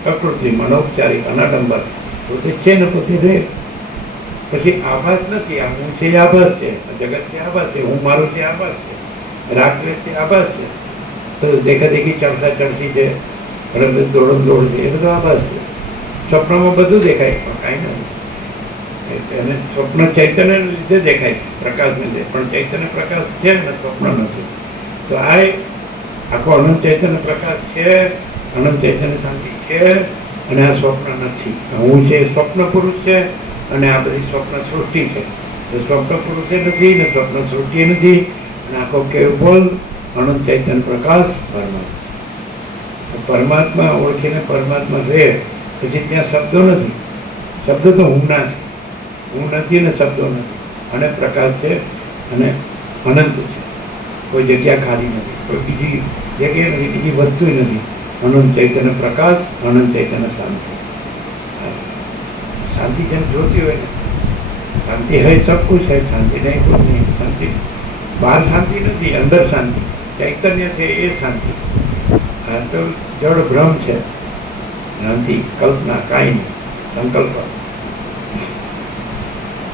પ્રકૃતિ અનૌપચારિક અનાડંબર પોતે છે ને પોતે રહે. પછી આભાસ નથી. આ હું છે એ આભાસ છે, જગત છે આભાસ છે, હું મારું છે આભાસ છે, રાગ દ્વેષ છે આભાસ છે, બધું દેખાદેખી ચડતા ચડતી છે, બધું દોડમ દોડ છે, એ બધો આભાસ છે. સ્વપ્નમાં બધું દેખાય પણ કાંઈ નથી. અને સ્વપ્ન ચૈતન્ય લીધે દેખાય છે, પ્રકાશને લીધે. પણ ચૈતન્ય પ્રકાશ છે ને સ્વપ્ન નથી. તો આ આખો અનંત ચૈતન્ય પ્રકાશ છે, અનંત ચૈતન્ય શાંતિ છે, અને આ સ્વપ્ન નથી. હું છે સ્વપ્ન પુરુષ છે, અને આ બધી સ્વપ્ન સૃષ્ટિ છે. તો સ્વપ્ન પુરુષે નથી ને સ્વપ્ન સૃષ્ટિ નથી, અને આખો કેવલ અનંત ચૈતન્ય પ્રકાશ પરમાત્મા. પરમાત્મા ઓળખીને પરમાત્મા રહે પછી ત્યાં શબ્દો નથી. શબ્દ તો હું ના છે, હું નથી ને શબ્દો નથી. અને પ્રકાશ છે અને અનંત છે. કોઈ જગ્યા ખાલી નથી, કોઈ બીજી જગ્યા નથી, બીજી વસ્તુ નથી. અનંત ચૈતન્ય પ્રકાશ, અનંત ચૈતન્ય શાંતિ. शांति जब जोती हो, शांति है सब कुछ है, शांति नहीं कुछ नहीं. शांति बाहर शांति नहीं, अंदर शांति चैतन्य है, ये शांति. हाँ तो जड़ भ्रम है, भ्रांति कल्पना काई नहीं, संकल्प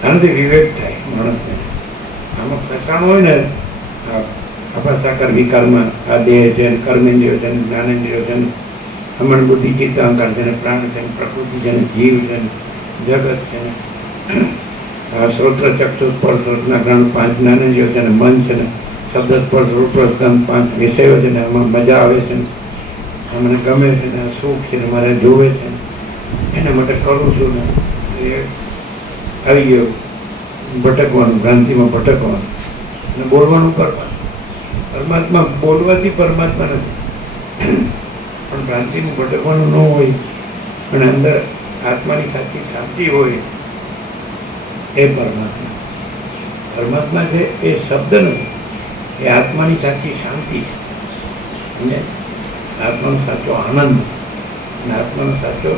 आनंद विवेक थाय माणसने. आम फसाणो होय ने अपना साकर विकाરમાં આ દેહ છે, કર્મેન્દ્રિયો છે, જ્ઞાનેન્દ્રિયો છે, મન બુદ્ધિ ચિત્ત અહંકાર છે, પ્રાણ છે, પ્રકૃતિ છે, જીવ છે, જગત છે, શ્રોત્ર ચક્ષુ સ્પર્શ રસના ગ્રહણ 5 જ્ઞાનેન્દ્રિયો છે, મન છે, શબ્દ સ્પર્શ રૂપ રસ ગંધ 5 વિષયો છે, આમાં મજા આવે છે, મને ગમે છે, સુખ છે, મારે જોવે છે, એના માટે કરું છું ને એ આવી ગયું ભટકવાનું, ભ્રાંતિમાં ભટકવાનું અને બોલવાનું કરવાનું. પરમાત્મા બોલવાથી પરમાત્મા નથી, પણ ભ્રાંતિનું ભટકવાનું ન હોય અને અંદર આત્માની સાચી શાંતિ હોય એ પરમાત્મા. પરમાત્મા છે એ શબ્દ નથી, એ આત્માની સાચી શાંતિ છે, અને આત્માનો સાચો આનંદ, અને આત્માનો સાચો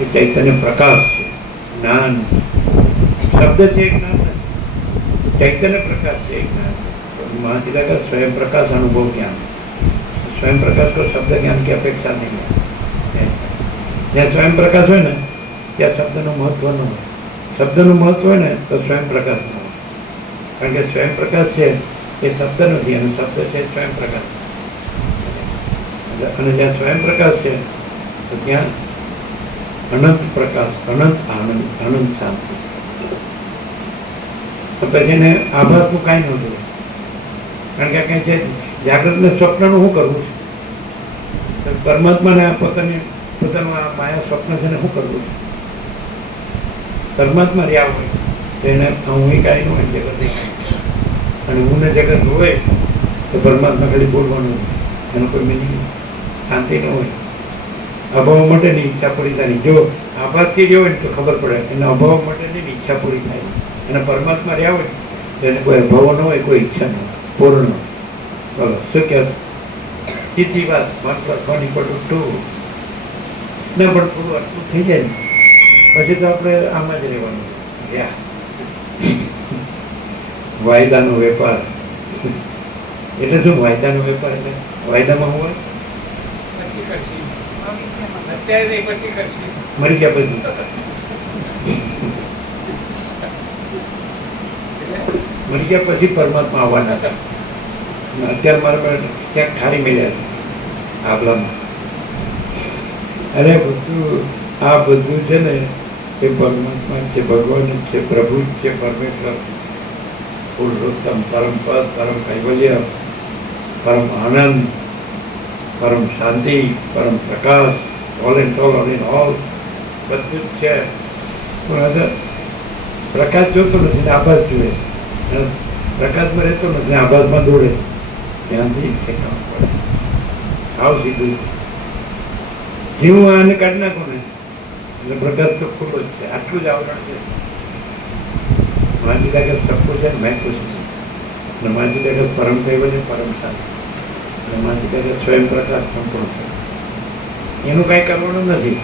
એ ચૈતન્ય પ્રકાશ છે, જ્ઞાન. શબ્દ છે એ જ્ઞાન નથી, ચૈતન્ય પ્રકાશ છે એ જ્ઞાન. महाती लगा स्वयं प्रकाश अनुभव ज्ञान. स्वयं प्रकाश को शब्द ज्ञान की अपेक्षा नहीं है. જ્યાં સ્વયં પ્રકાશ હોય ને ત્યાં શબ્દનું મહત્વ ન હોય. શબ્દનું મહત્વ હોય ને તો સ્વયં પ્રકાશ ન હોય. કારણ કે સ્વયં પ્રકાશ છે એ શબ્દ નથી, અને શબ્દ છે સ્વયં પ્રકાશ. અને જ્યાં સ્વયં પ્રકાશ છે તો ત્યાં અનંત પ્રકાશ, અનંત આનંદ, અનંત શાંતિ. તો પછી એને આભાસનું કાંઈ ન જોયું. કારણ કે આ કંઈ છે જાગૃત ને સ્વપ્નનું શું કરવું છે? પરમાત્માને પોતાનું આ માયા સ્વપ્ન છે ને શું કરવું છે? પરમાત્મા રહ્યા હોય તો એને હું કાંઈ ન હોય, જગત અને હું ને જગત હોય તો પરમાત્મા ખાલી બોલવાનું હોય, એનો કોઈ મિનિંગ શાંતિ ન હોય. અભાવ માટેની ઈચ્છા પૂરી થાય. જો આભાસથી રહ્યો હોય ને તો ખબર પડે એના અભાવ માટેની ઈચ્છા પૂરી થાય. અને પરમાત્મા રહ્યા હોય તો એને કોઈ અભાવ ન હોય, કોઈ ઈચ્છા ન હોય, પૂર્ણ. બોલો શું કહે? સીધી વાત, માત્ર ફોન ઇક્વલ ટુ ના, પણ થોડું આટલું થઈ જાય ને પછી તો આપણે આમાં જ રહેવાનું. વાયદાનો વેપાર એટલે શું? વાયદાનો વેપાર એટલે વાયદામાં હું મરી ગયા પછી મરી ગયા પછી પરમાત્મા આવવાના હતા. અત્યારે મારા ક્યાંક ઠારી મળ્યા છે આબલામાં. અરે બધું આ બધું છે ને એ પરમાત્મા છે, ભગવાન જ છે, પ્રભુ જ છે, પરમેશ્વર, પુરુષોત્તમ, પરમ પદ, પરમ કૈવલ્ય, પરમ આનંદ, પરમ શાંતિ, પરમ પ્રકાશ, ઓલ ઇન ઓલ બધું જ છે. પણ હવે પ્રકાશ જોતો નથી, આભાસ જુએ. પ્રકાશમાં રહેતો નથી, આભાસમાં દોડે. ત્યાંથી ઠેકાણું પડે. આવ સીધું જેવું આને કાઢી નાખો ને એટલે પ્રકાશ તો ખુલ્લો જ છે. આટલું જ આવરણ છે. માનવી લાગે સબકો છે, મેં ખુશ છું. અને માનવી લાગે પરમ કહેવાય, પરમ શાંતિ. અને માનવી લાગે સ્વયં પ્રકાશ સંપૂર્ણ છે. એનું કાંઈ કરવાનું નથી.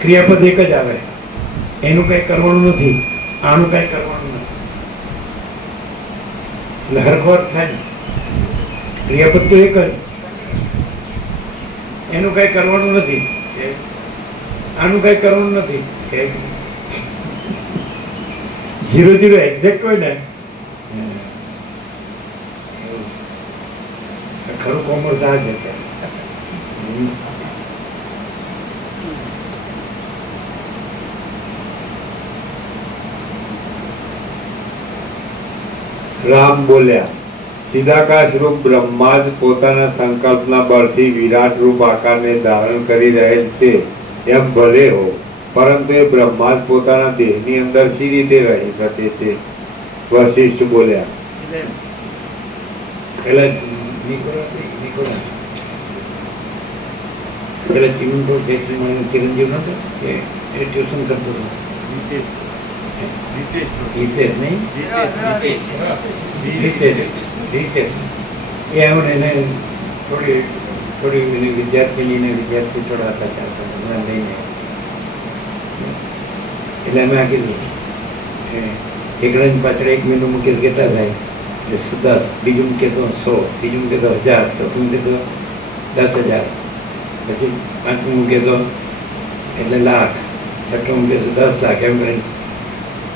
ક્રિયાપદ એક જ આવે, એનું કાંઈ કરવાનું નથી, આનું કાંઈ કરવાનું નથી, એટલે હરખો અર્થ થાય ને. ક્રિયાપદ તો એક જ, એનું કાંઈ કરવાનું નથી, આનું કાંઈ કરવાનું નથી. 0 એક્ઝેક્ટ હોય ને ખરું કોમર્સ આ જ રામ બોલ્યા, ચિદાકાશ રૂપ બ્રહ્મા જ પોતાના સંકલ્પના બળથી વિરાટ રૂપ આકારને ધારણ કરી રહેલ છે એમ ભલે હો, પરંતુ એ બ્રહ્મા જ પોતાના દેહની અંદર શી રીતે રહી શકે છે? વશિષ્ઠ બોલ્યા, પેલા ચિરંજીવ નતો એ ટ્યુશન કરતો હતો. હિતેશ નહીં, હિતેશ એ આવું એને થોડી એની વિદ્યાર્થી થોડા હતા ચાલતા લઈને, એટલે અમે આ કીધું એકડાની પાછળ 1 મહિનો મૂકી કેટલા થાય? 10, બીજું મૂકે તો 100, ત્રીજું મૂકે તો 1000, ચોથું મૂકે તો 10,000, પછી પાંચમું મૂકે તો એટલે લાખ, છઠ્ઠું મૂકે તો 10 લાખ, એમ કરીને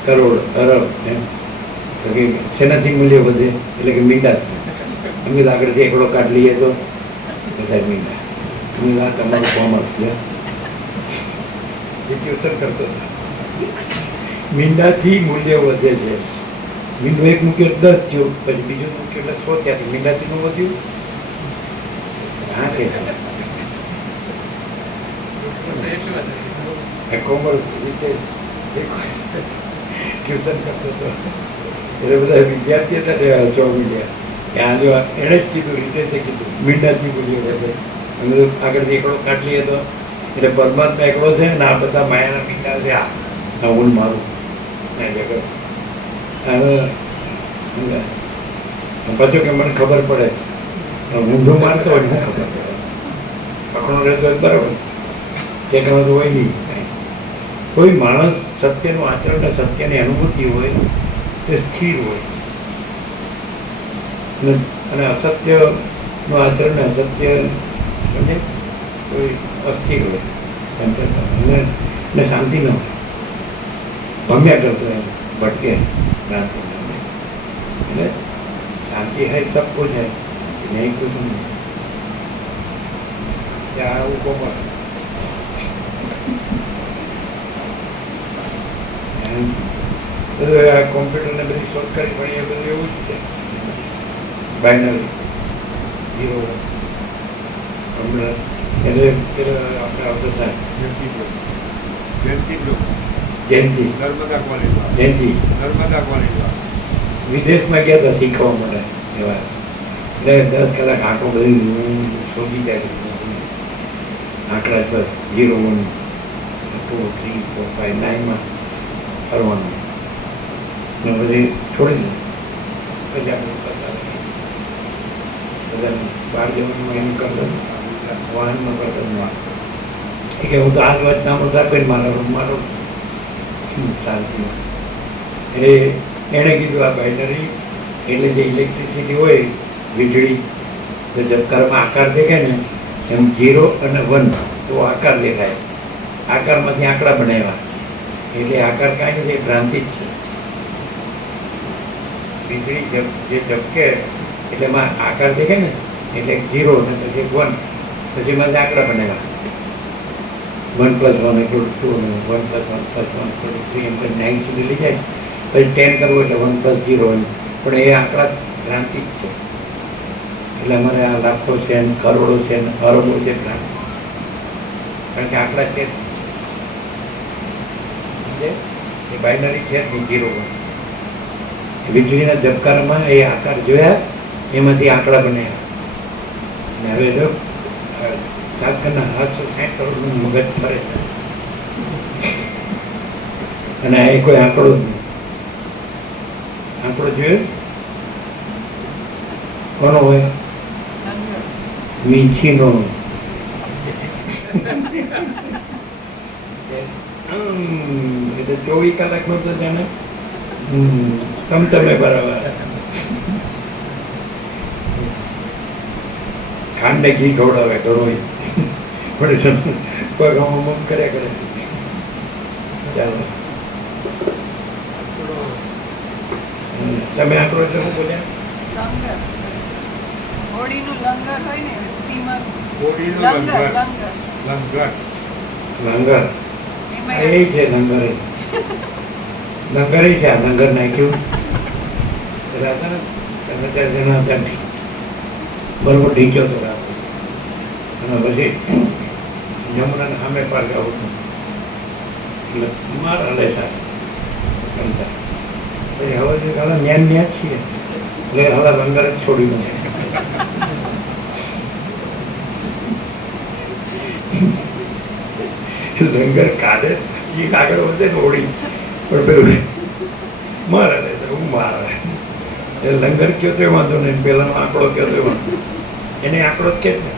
કરોડ, અરબ, એમ તો કે શેનાથી મૂલ્ય વધે? એટલે કે મીંડા. અમે તો આગળથી એકડો કાઢ લઈએ તો બધા મીંડા. અમે આ તમારું કોમર્સ છે, એ ટ્યુશન કરતો હતો. મીંડાથી મૂલ્ય વધે છે. મીંડો એક મૂક્યો 10 થયું, પછી બીજું મૂક્યું એટલે 100 ત્યાંથી મીંડાથી નું વધ્યું. હા કે કોમર્સ રીતે ટ્યુશન કરતો હતો એટલે બધા વિદ્યાર્થી હતા ને 100 મીડિયા કે આ જો એણે જ કીધું, રીતે કીધું મીંડાથી મૂલ્ય વધે. અમે તો આગળથી એકડો કાઢ લઈએ તો એટલે પરમાત્મા એકડો છે ને આ બધા માયાના મીંડા છે. આ હું મારું જગત. પછી કે મને ખબર પડે, ઊંધું માનતો હોય મને ખબર પડે, પકડો રહેતો હોય બરાબર, ટેકવાનું તો હોય નહીં. કોઈ માણસ સત્યનું આચરણ ને સત્યની અનુભૂતિ હોય તે સ્થિર હોય, અને અસત્યનું આચરણ ને અસત્ય સમજે કોઈ અસ્થિર હોય ને શાંતિ ન હોય, ભમ્યા કરતો એમ ભટકે. એટલે શાંતિ है सब कुछ है, नहीं कुछ नहीं. क्या वो कोमर કોમ્પ્યુટર ને બધી શોધ કરી પણ એ બધું એવું જ છે. બાઇનરી 0 એટલે આપણે આવતો થાય જયંતિ નર્મદા કોલેજમાં વિદેશમાં ગયા હતા શીખવા માટે એવા. એટલે 10 કલાક આંકડો બધી શોધી જાય, આંકડા પર 0, 1, 2, 3, 4, 5, 9 ફરવાનું. ને પછી છોડી દીધું. પછી આપણે કરતા બધા બહાર જવાનું એમ કરતા વાહનમાં કરતા. એ કે હું તો આ વાત નામ રાખીને મારો શાંતિમાં. એટલે એણે કીધું આ બાઇનરી એટલે જે ઇલેક્ટ્રિસિટી હોય વીજળી, તો ઝબકારમાં આકાર દેખાય ને એમ 0 અને 1 તો આકાર દેખાય. આકારમાંથી આંકડા બનાવ્યા એટલે આકાર કાંઈ નથી, ભ્રાંતિ જ છે. વીજળી જે ઝબકે એટલે એમાં આકાર દેખાય ને એટલે 0 અને પછી 1, પછી એમાંથી આંકડા બનાવ્યા. 1 + 1 = 2, 1 + 1 + 1 = 3 એમ કરી 9 સુધી લઈ જાય. પછી 10 કરવું એટલે 1 + 0 એમ. પણ એ આંકડા ભ્રાંતિ જ છે. એટલે અમારે આ લાખો છે, કરોડો છે, અરબો છે ભ્રાંતિ, કારણ કે આંકડા છે એ બાઇનરી છે જ નહીં. 0, 1 વીજળીના ઝબકારામાં એ આકાર જોયા, એમાંથી આંકડા બન્યા. અને હવે જો 760 કરોડનું મગજ ફરે છે અને એ કોઈ આંકડો જ નહીં. આંકડો જોયો કોનો હોય? મીઠીનો. 24 કલાકનું તો જાણે તમે બરાબર ખાંડ ને ઘી ખવડાવે ઘણું પણ પગ આમ કર્યા કરે. ચાલો તમે આંકડો એટલે શું બોલ્યા? લંગર હોળીનું લંગર હોય ને સ્ટીમર હોળીનું લંગર લંગર. લંગર લંગર એમાં એ છે લંગર લંગર છે. આ લંગર નાખ્યું રાતા ને ત્યાં જણા હતા નહીં બરોબર ઢીંચ્યો હતો રાતે અને પછી જમુનાને સામે પાર ગાવું એટલે મારા લે સાહેબ પછી હવે જે કાલે ન્યાન ન્યા જ છીએ એટલે હવે લંગર જ છોડી દઉં. લંગર કાઢે એ આગળ વધે ને ઓળી પણ પેલું મારે લે હું મારે એ લંગર કયો તો વાંધો નહીં, પેલાનો આંકડો કયો તો વાંધો એને આંકડો જ કે જ ને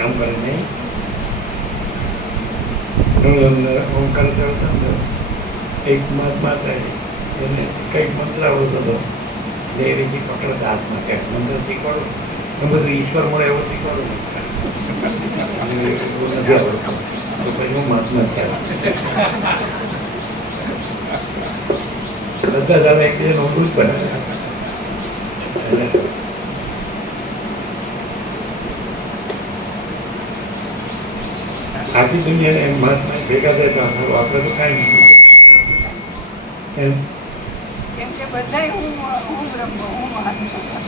આમ કરે નહીં. ઓમકાર ચડતા એક મહાત્મા હતા એને કંઈક મંત્ર આવડતો હતો એટલે એ રીતે પકડતા હાથમાં કંઈક મંત્ર શીખવાડું એમ બધું ઈશ્વર મળે એવો શીખવાડું નથી આવડતું તો પછી હું મહાત્મા થયા. બધા જાણે એકબીજાને ઊંડું જ બનાવ્યા. આખી દુનિયાને એમ મહાત્મા ભેગા થાય તો આપણે તો કાંઈ નહીં એમ કેમ કે બધાય હું બ્રહ્મ હું મહાત્મા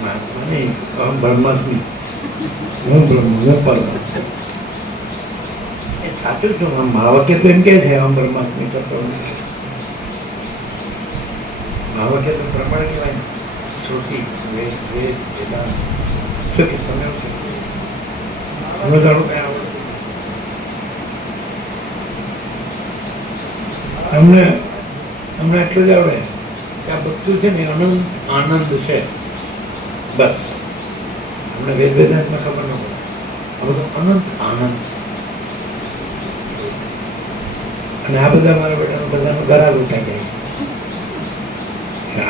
મહાત્મા નહીં, અહમ બ્રહ્માસ્મિ, હું બ્રહ્મ હું પરમ. એ સાચું છું. આમ મહાવાક્ય તો એમ કે છે અહમ બ્રહ્માસ્મિ કરતો મહાવાક્ય તો પ્રમાણ કહેવાય ને. શ્રુતિ વેદ વેદ વેદાંત શું કે તમે એવું છે તમે જાણો કઈ આવડે અમને અમને એટલું જ આવડે કે આ બધું છે ને અનંત આનંદ છે બસ. અમને વેદ વેદાંતમાં ખબર ન પડે આ બધું અનંત આનંદ. અને આ બધા મારા બેટાનું બધાનું ગરાગ ઉઠાઈ જાય છે.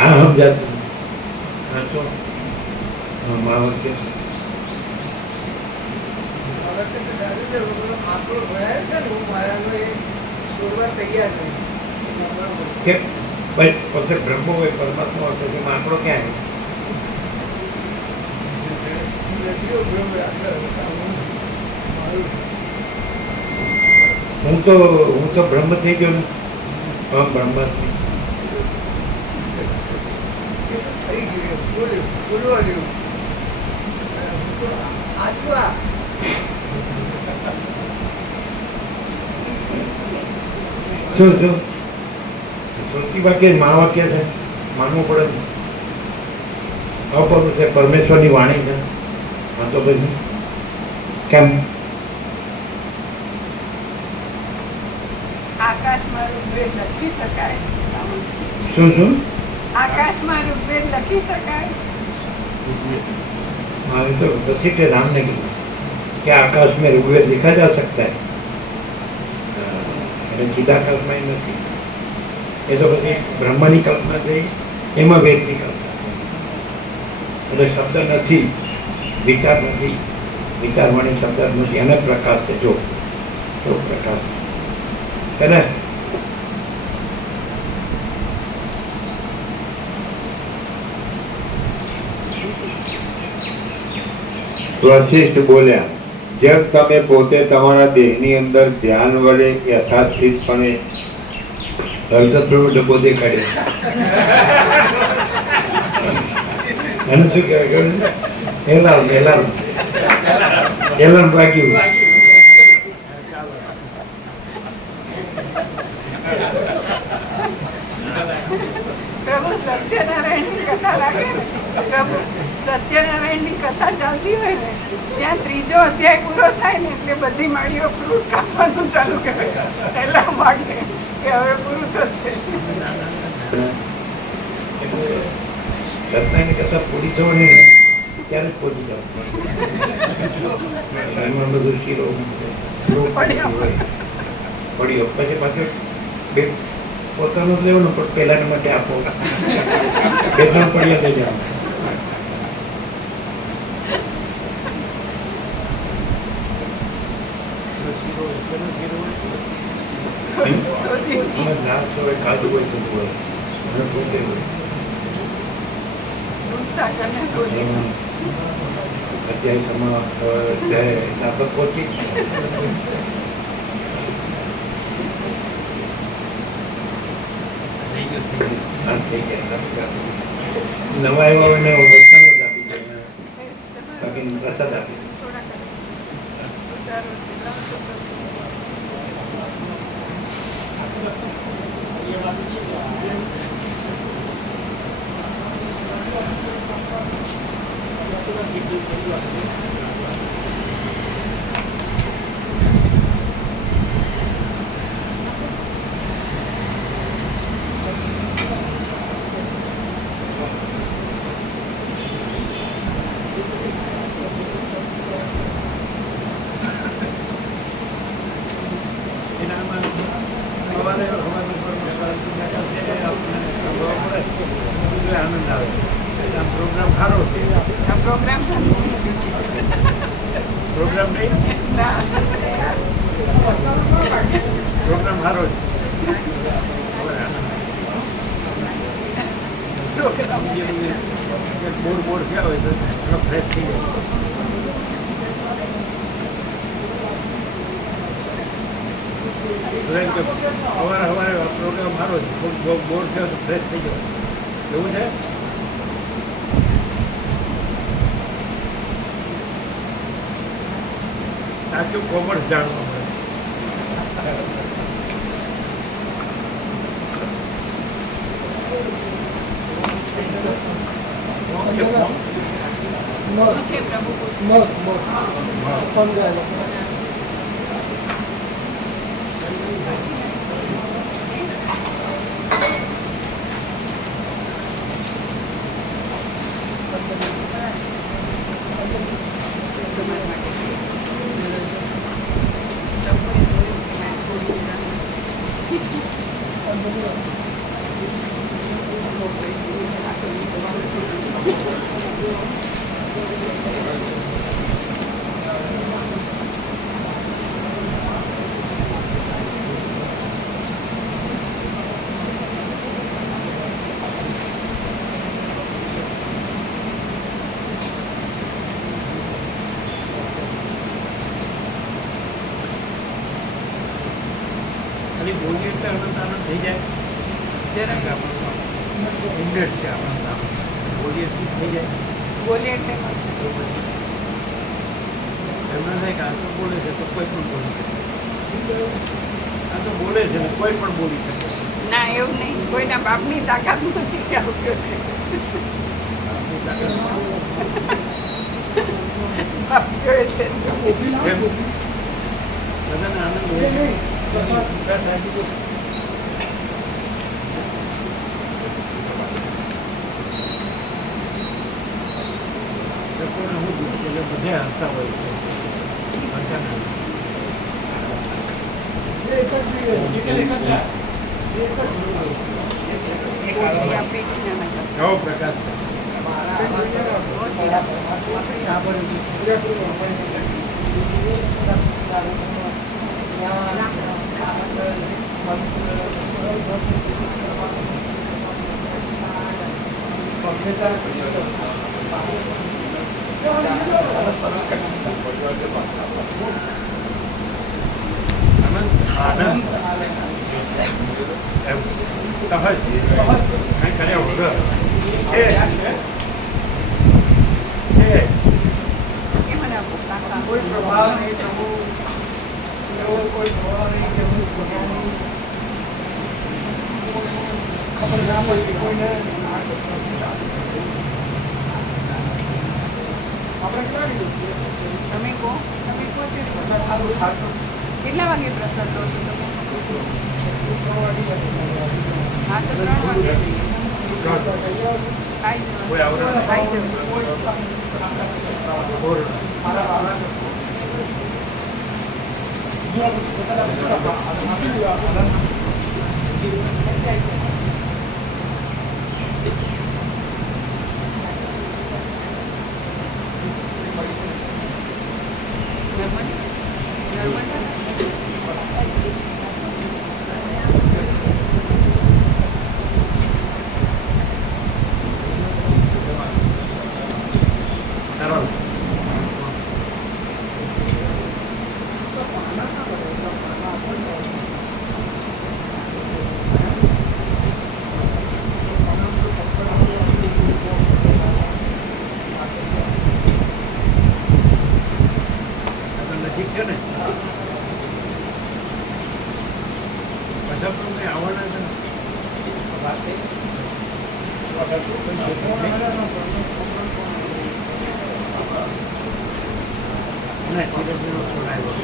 આ સમજાતું હા તો મહાવાક્ય આંકડો ભણાય છે ને હું મારાનો એ છોડવા તૈયાર નહીં. કે ભાઈ પોતે બ્રહ્મ હોય પરમાત્મા હોય તો એમાં આંકડો ક્યાં નથી બ્રહ્મ મારું હું તો બ્રહ્મ થઈ ગયો ને હા બ્રહ્માસ્મિ. થઈ ગયું બોલવા જેવું આત્મા શું શું શ્રુતિ વાક્ય મહાવાક્ય છે માનવું પડે ને. અપરું છે પરમેશ્વરની વાણી છે હા તો પછી કેમ આકાશમાં ઋગ્વેદ લખી શકાય શું શું આકાશમાં ઋગ્વેદ લખી શકાય मारे तो वसीठ राम ने कहा कि आकाश में ऋग्वेद लिखा जा सकता है चिदाकाश में नहीं. ये तो પછી બ્રહ્મની કલ્પના થઈ એમાં વેદની કલ્પના એટલે શબ્દ નથી વિચાર નથી વિચારવાણી શબ્દ નથી એને પ્રકાશ છે જો પ્રકાશ છે ને. વશિષ્ઠ બોલ્યા જેમ તમે પોતે તમારા દેહની અંદર ધ્યાન વડે યથાસ્થિતપણે અર્ધપ્રભુ ડબ્બો દેખાડ્યો એને શું કહેવાય એલાર્મ વાગ્યું. પ્રભુ સત્યનારાયણની કથા લાગે ને પ્રભુ સત્યનારાયણની કથા ચાલતી હોય ને ત્યાં ત્રીજો અધ્યાય પૂરો થાય ને એટલે બધી માળીઓ ફ્રૂટ કાપવાનું ચાલુ કરે એટલે માગે કે હવે પૂરું થશે. સત્યની કથા પૂરી થવાની ને ત્યારે જ પહોંચી જવું એમાં બધું શીરો પડ્યા. પડ્યો પછી પાછો બે પોતાનું જ લેવાનું પણ પહેલાના માટે આપો બે ત્રણ પડ્યા લઈ જવાના. સોજી તમે ના છો એ ખાધું હોય તો બોલો મને પોતે હોય દૂધ સાકર ને સોજી અત્યારે તમારા ના તો પહોંચી જ છે. હા, થઈ ગયા. નવા આવ્યા હોય ને વચન જ આપી દે બાકી પ્રસાદ આપી દે. થોડા સુધારો આનંદ આવે. આમ પ્રોગ્રામ સારો છે. આ પ્રોગ્રામ પ્રોગ્રામ નહીં, ના પ્રોગ્રામ સારો છે. પ્રોગ્રામ બોર થયા હોય તો થોડો ફ્રેશ થઈ જાય. સવારે પ્રોગ્રામ સારો છે. બોર થયો તો ફ્રેશ થઈ જાય એવું છે. સાચું કોમર્સ જાણવા મળે. શું છે પ્રભુ ખાલી બોલીએ એટલે આનંદ થઈ જાય. જરાય ઇન્ડેટ છે આનંદ. બોલીએ થઈ જાય. બોલે એટલે એમને થાય કે આ તો બોલે છે તો કોઈ પણ બોલી શકે. આ તો બોલે છે ને કોઈ પણ બોલી શકે. ના એવું નહીં, કોઈના બાપની તાકાત નથી કે આવું કરે. આપણી તાકાત બાપ કહે છે એમ બધાને આનંદ હોય છે. લોકોને હું દુઃખ એટલે બધે હસતા હોય છે. હસતા નથી. પોતરી આપે કે ના ના કેવો પ્રકાશ છે. આનંદ એમ સહજ કાંઈ કર્યા વગર એ કે મને આપો કાકા કોઈ પ્રભાવ નહીં પ્રભુ, એવો કોઈ પ્રભાવ નહીં કે હું પોતાની ખબર ના હોય કે કોઈને આપણે કાઢી દઈએ. તમે કહો તે પ્રસાદ સારું ખાતું કેટલા વાગે પ્રસાદ લો છો તમે? 3 વાગે હા તો 3 વાગે ખાઈ કોઈ આવરણ જવાનું. ખાઈ જવાનું. બોર મારા નજીક છે ને બધા પણ મેં આવવાના છે ને વાત થઈ ના ચિરંજીવીનો ફોન આવ્યો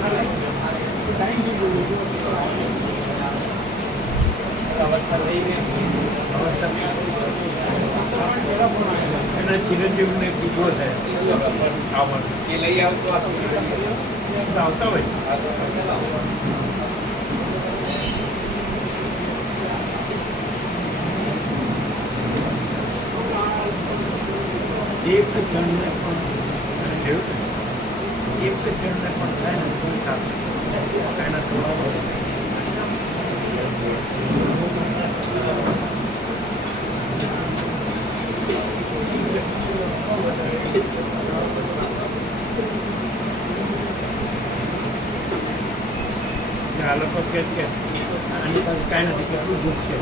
એના ચિરંજીવીને કીધો છે આવવાનું એ લઈ આવતો આવતા હોય એક જણને પણ જોયું ને એક જણને પણ થાય ને તો સાથે એના થોડા આ લોકો કે આની પાસે કાંઈ નથી કેટલું દુઃખ છે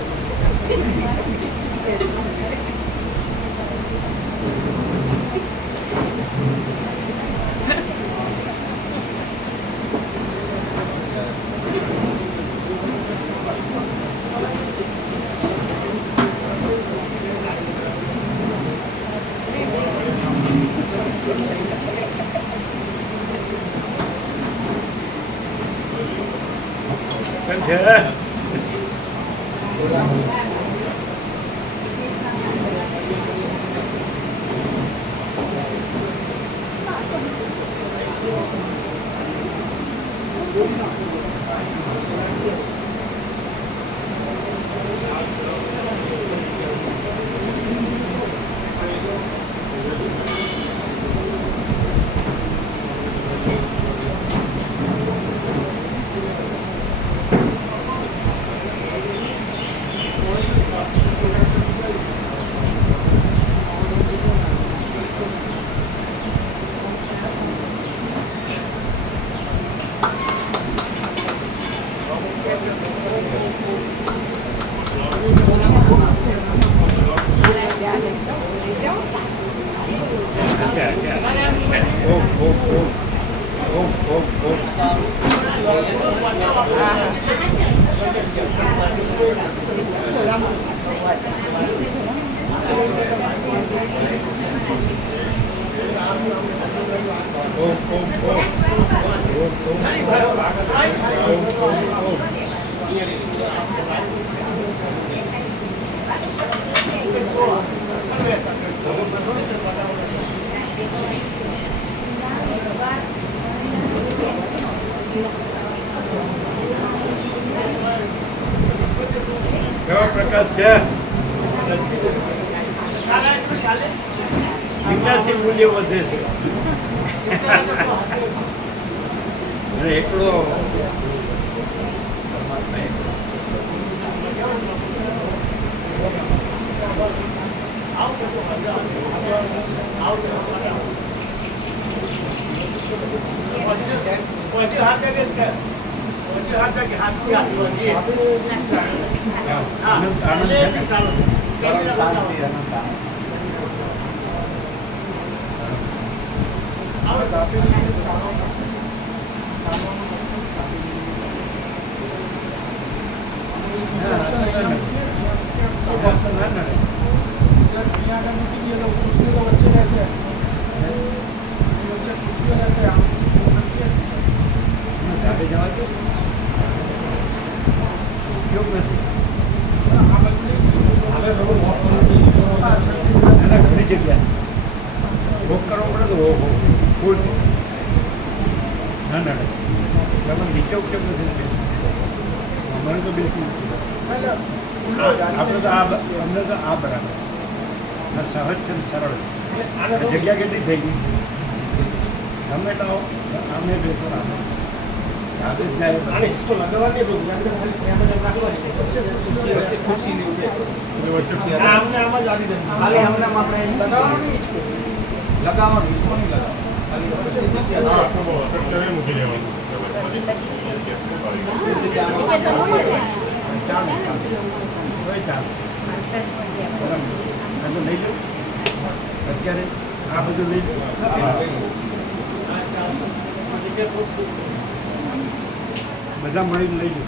કેવા પ્રકાશ છે વિકાસથી મૂલ્ય વધે છે અને એકડો ઘણી જગ્યા ભોગ કરવો પડે તો ના ના ના તમે નીચે ઉપર નથી અમારે તો બેસવું આપણે તો અમને તો આ બરાબર સહજ છે ને સરળ જગ્યા કેટલી થઈ ગઈ તમે તો અમે બેસો આપણે જ જાય લઈ લો અત્યારે આ બધું લઈ લો બધા મળીને લઈ લો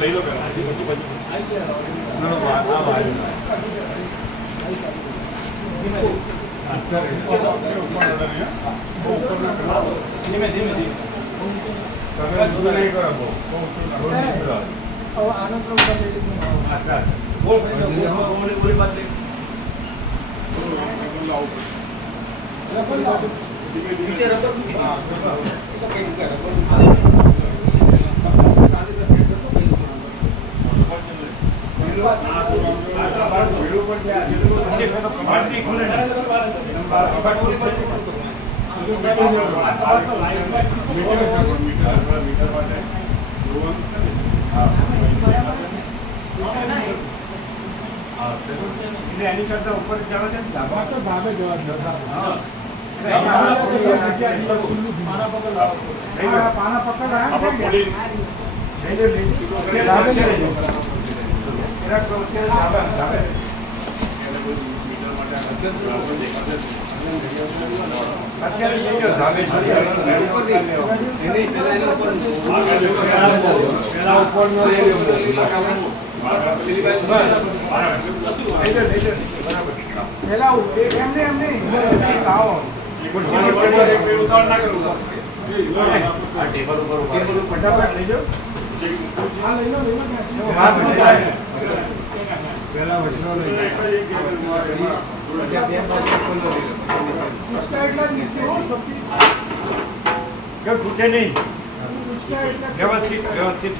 લઈ લો ધીમે ધીમે એની કરતા ઉપર જવા છે ધાબા તો ધાબે જવા પાના પકડ ઘૂટે નહીં વ્યવસ્થિત વ્યવસ્થિત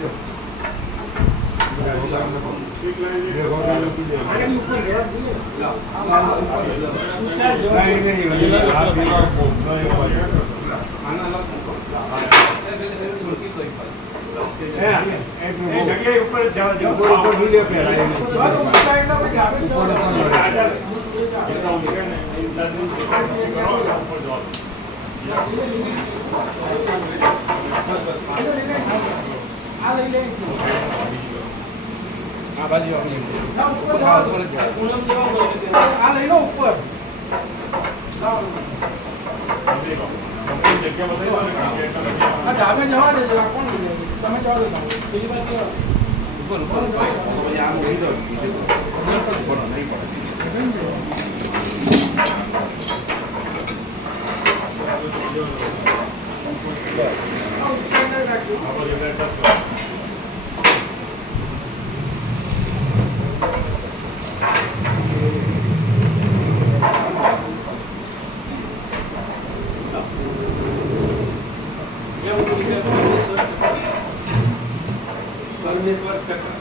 જગ્યાએ ઉપર જવા ઉપર આ ધાબે જવા દેજો આ કોણ લઈ જાય તમે જવા દો બીજી બાજુ પરમેશ્વર ચક્ર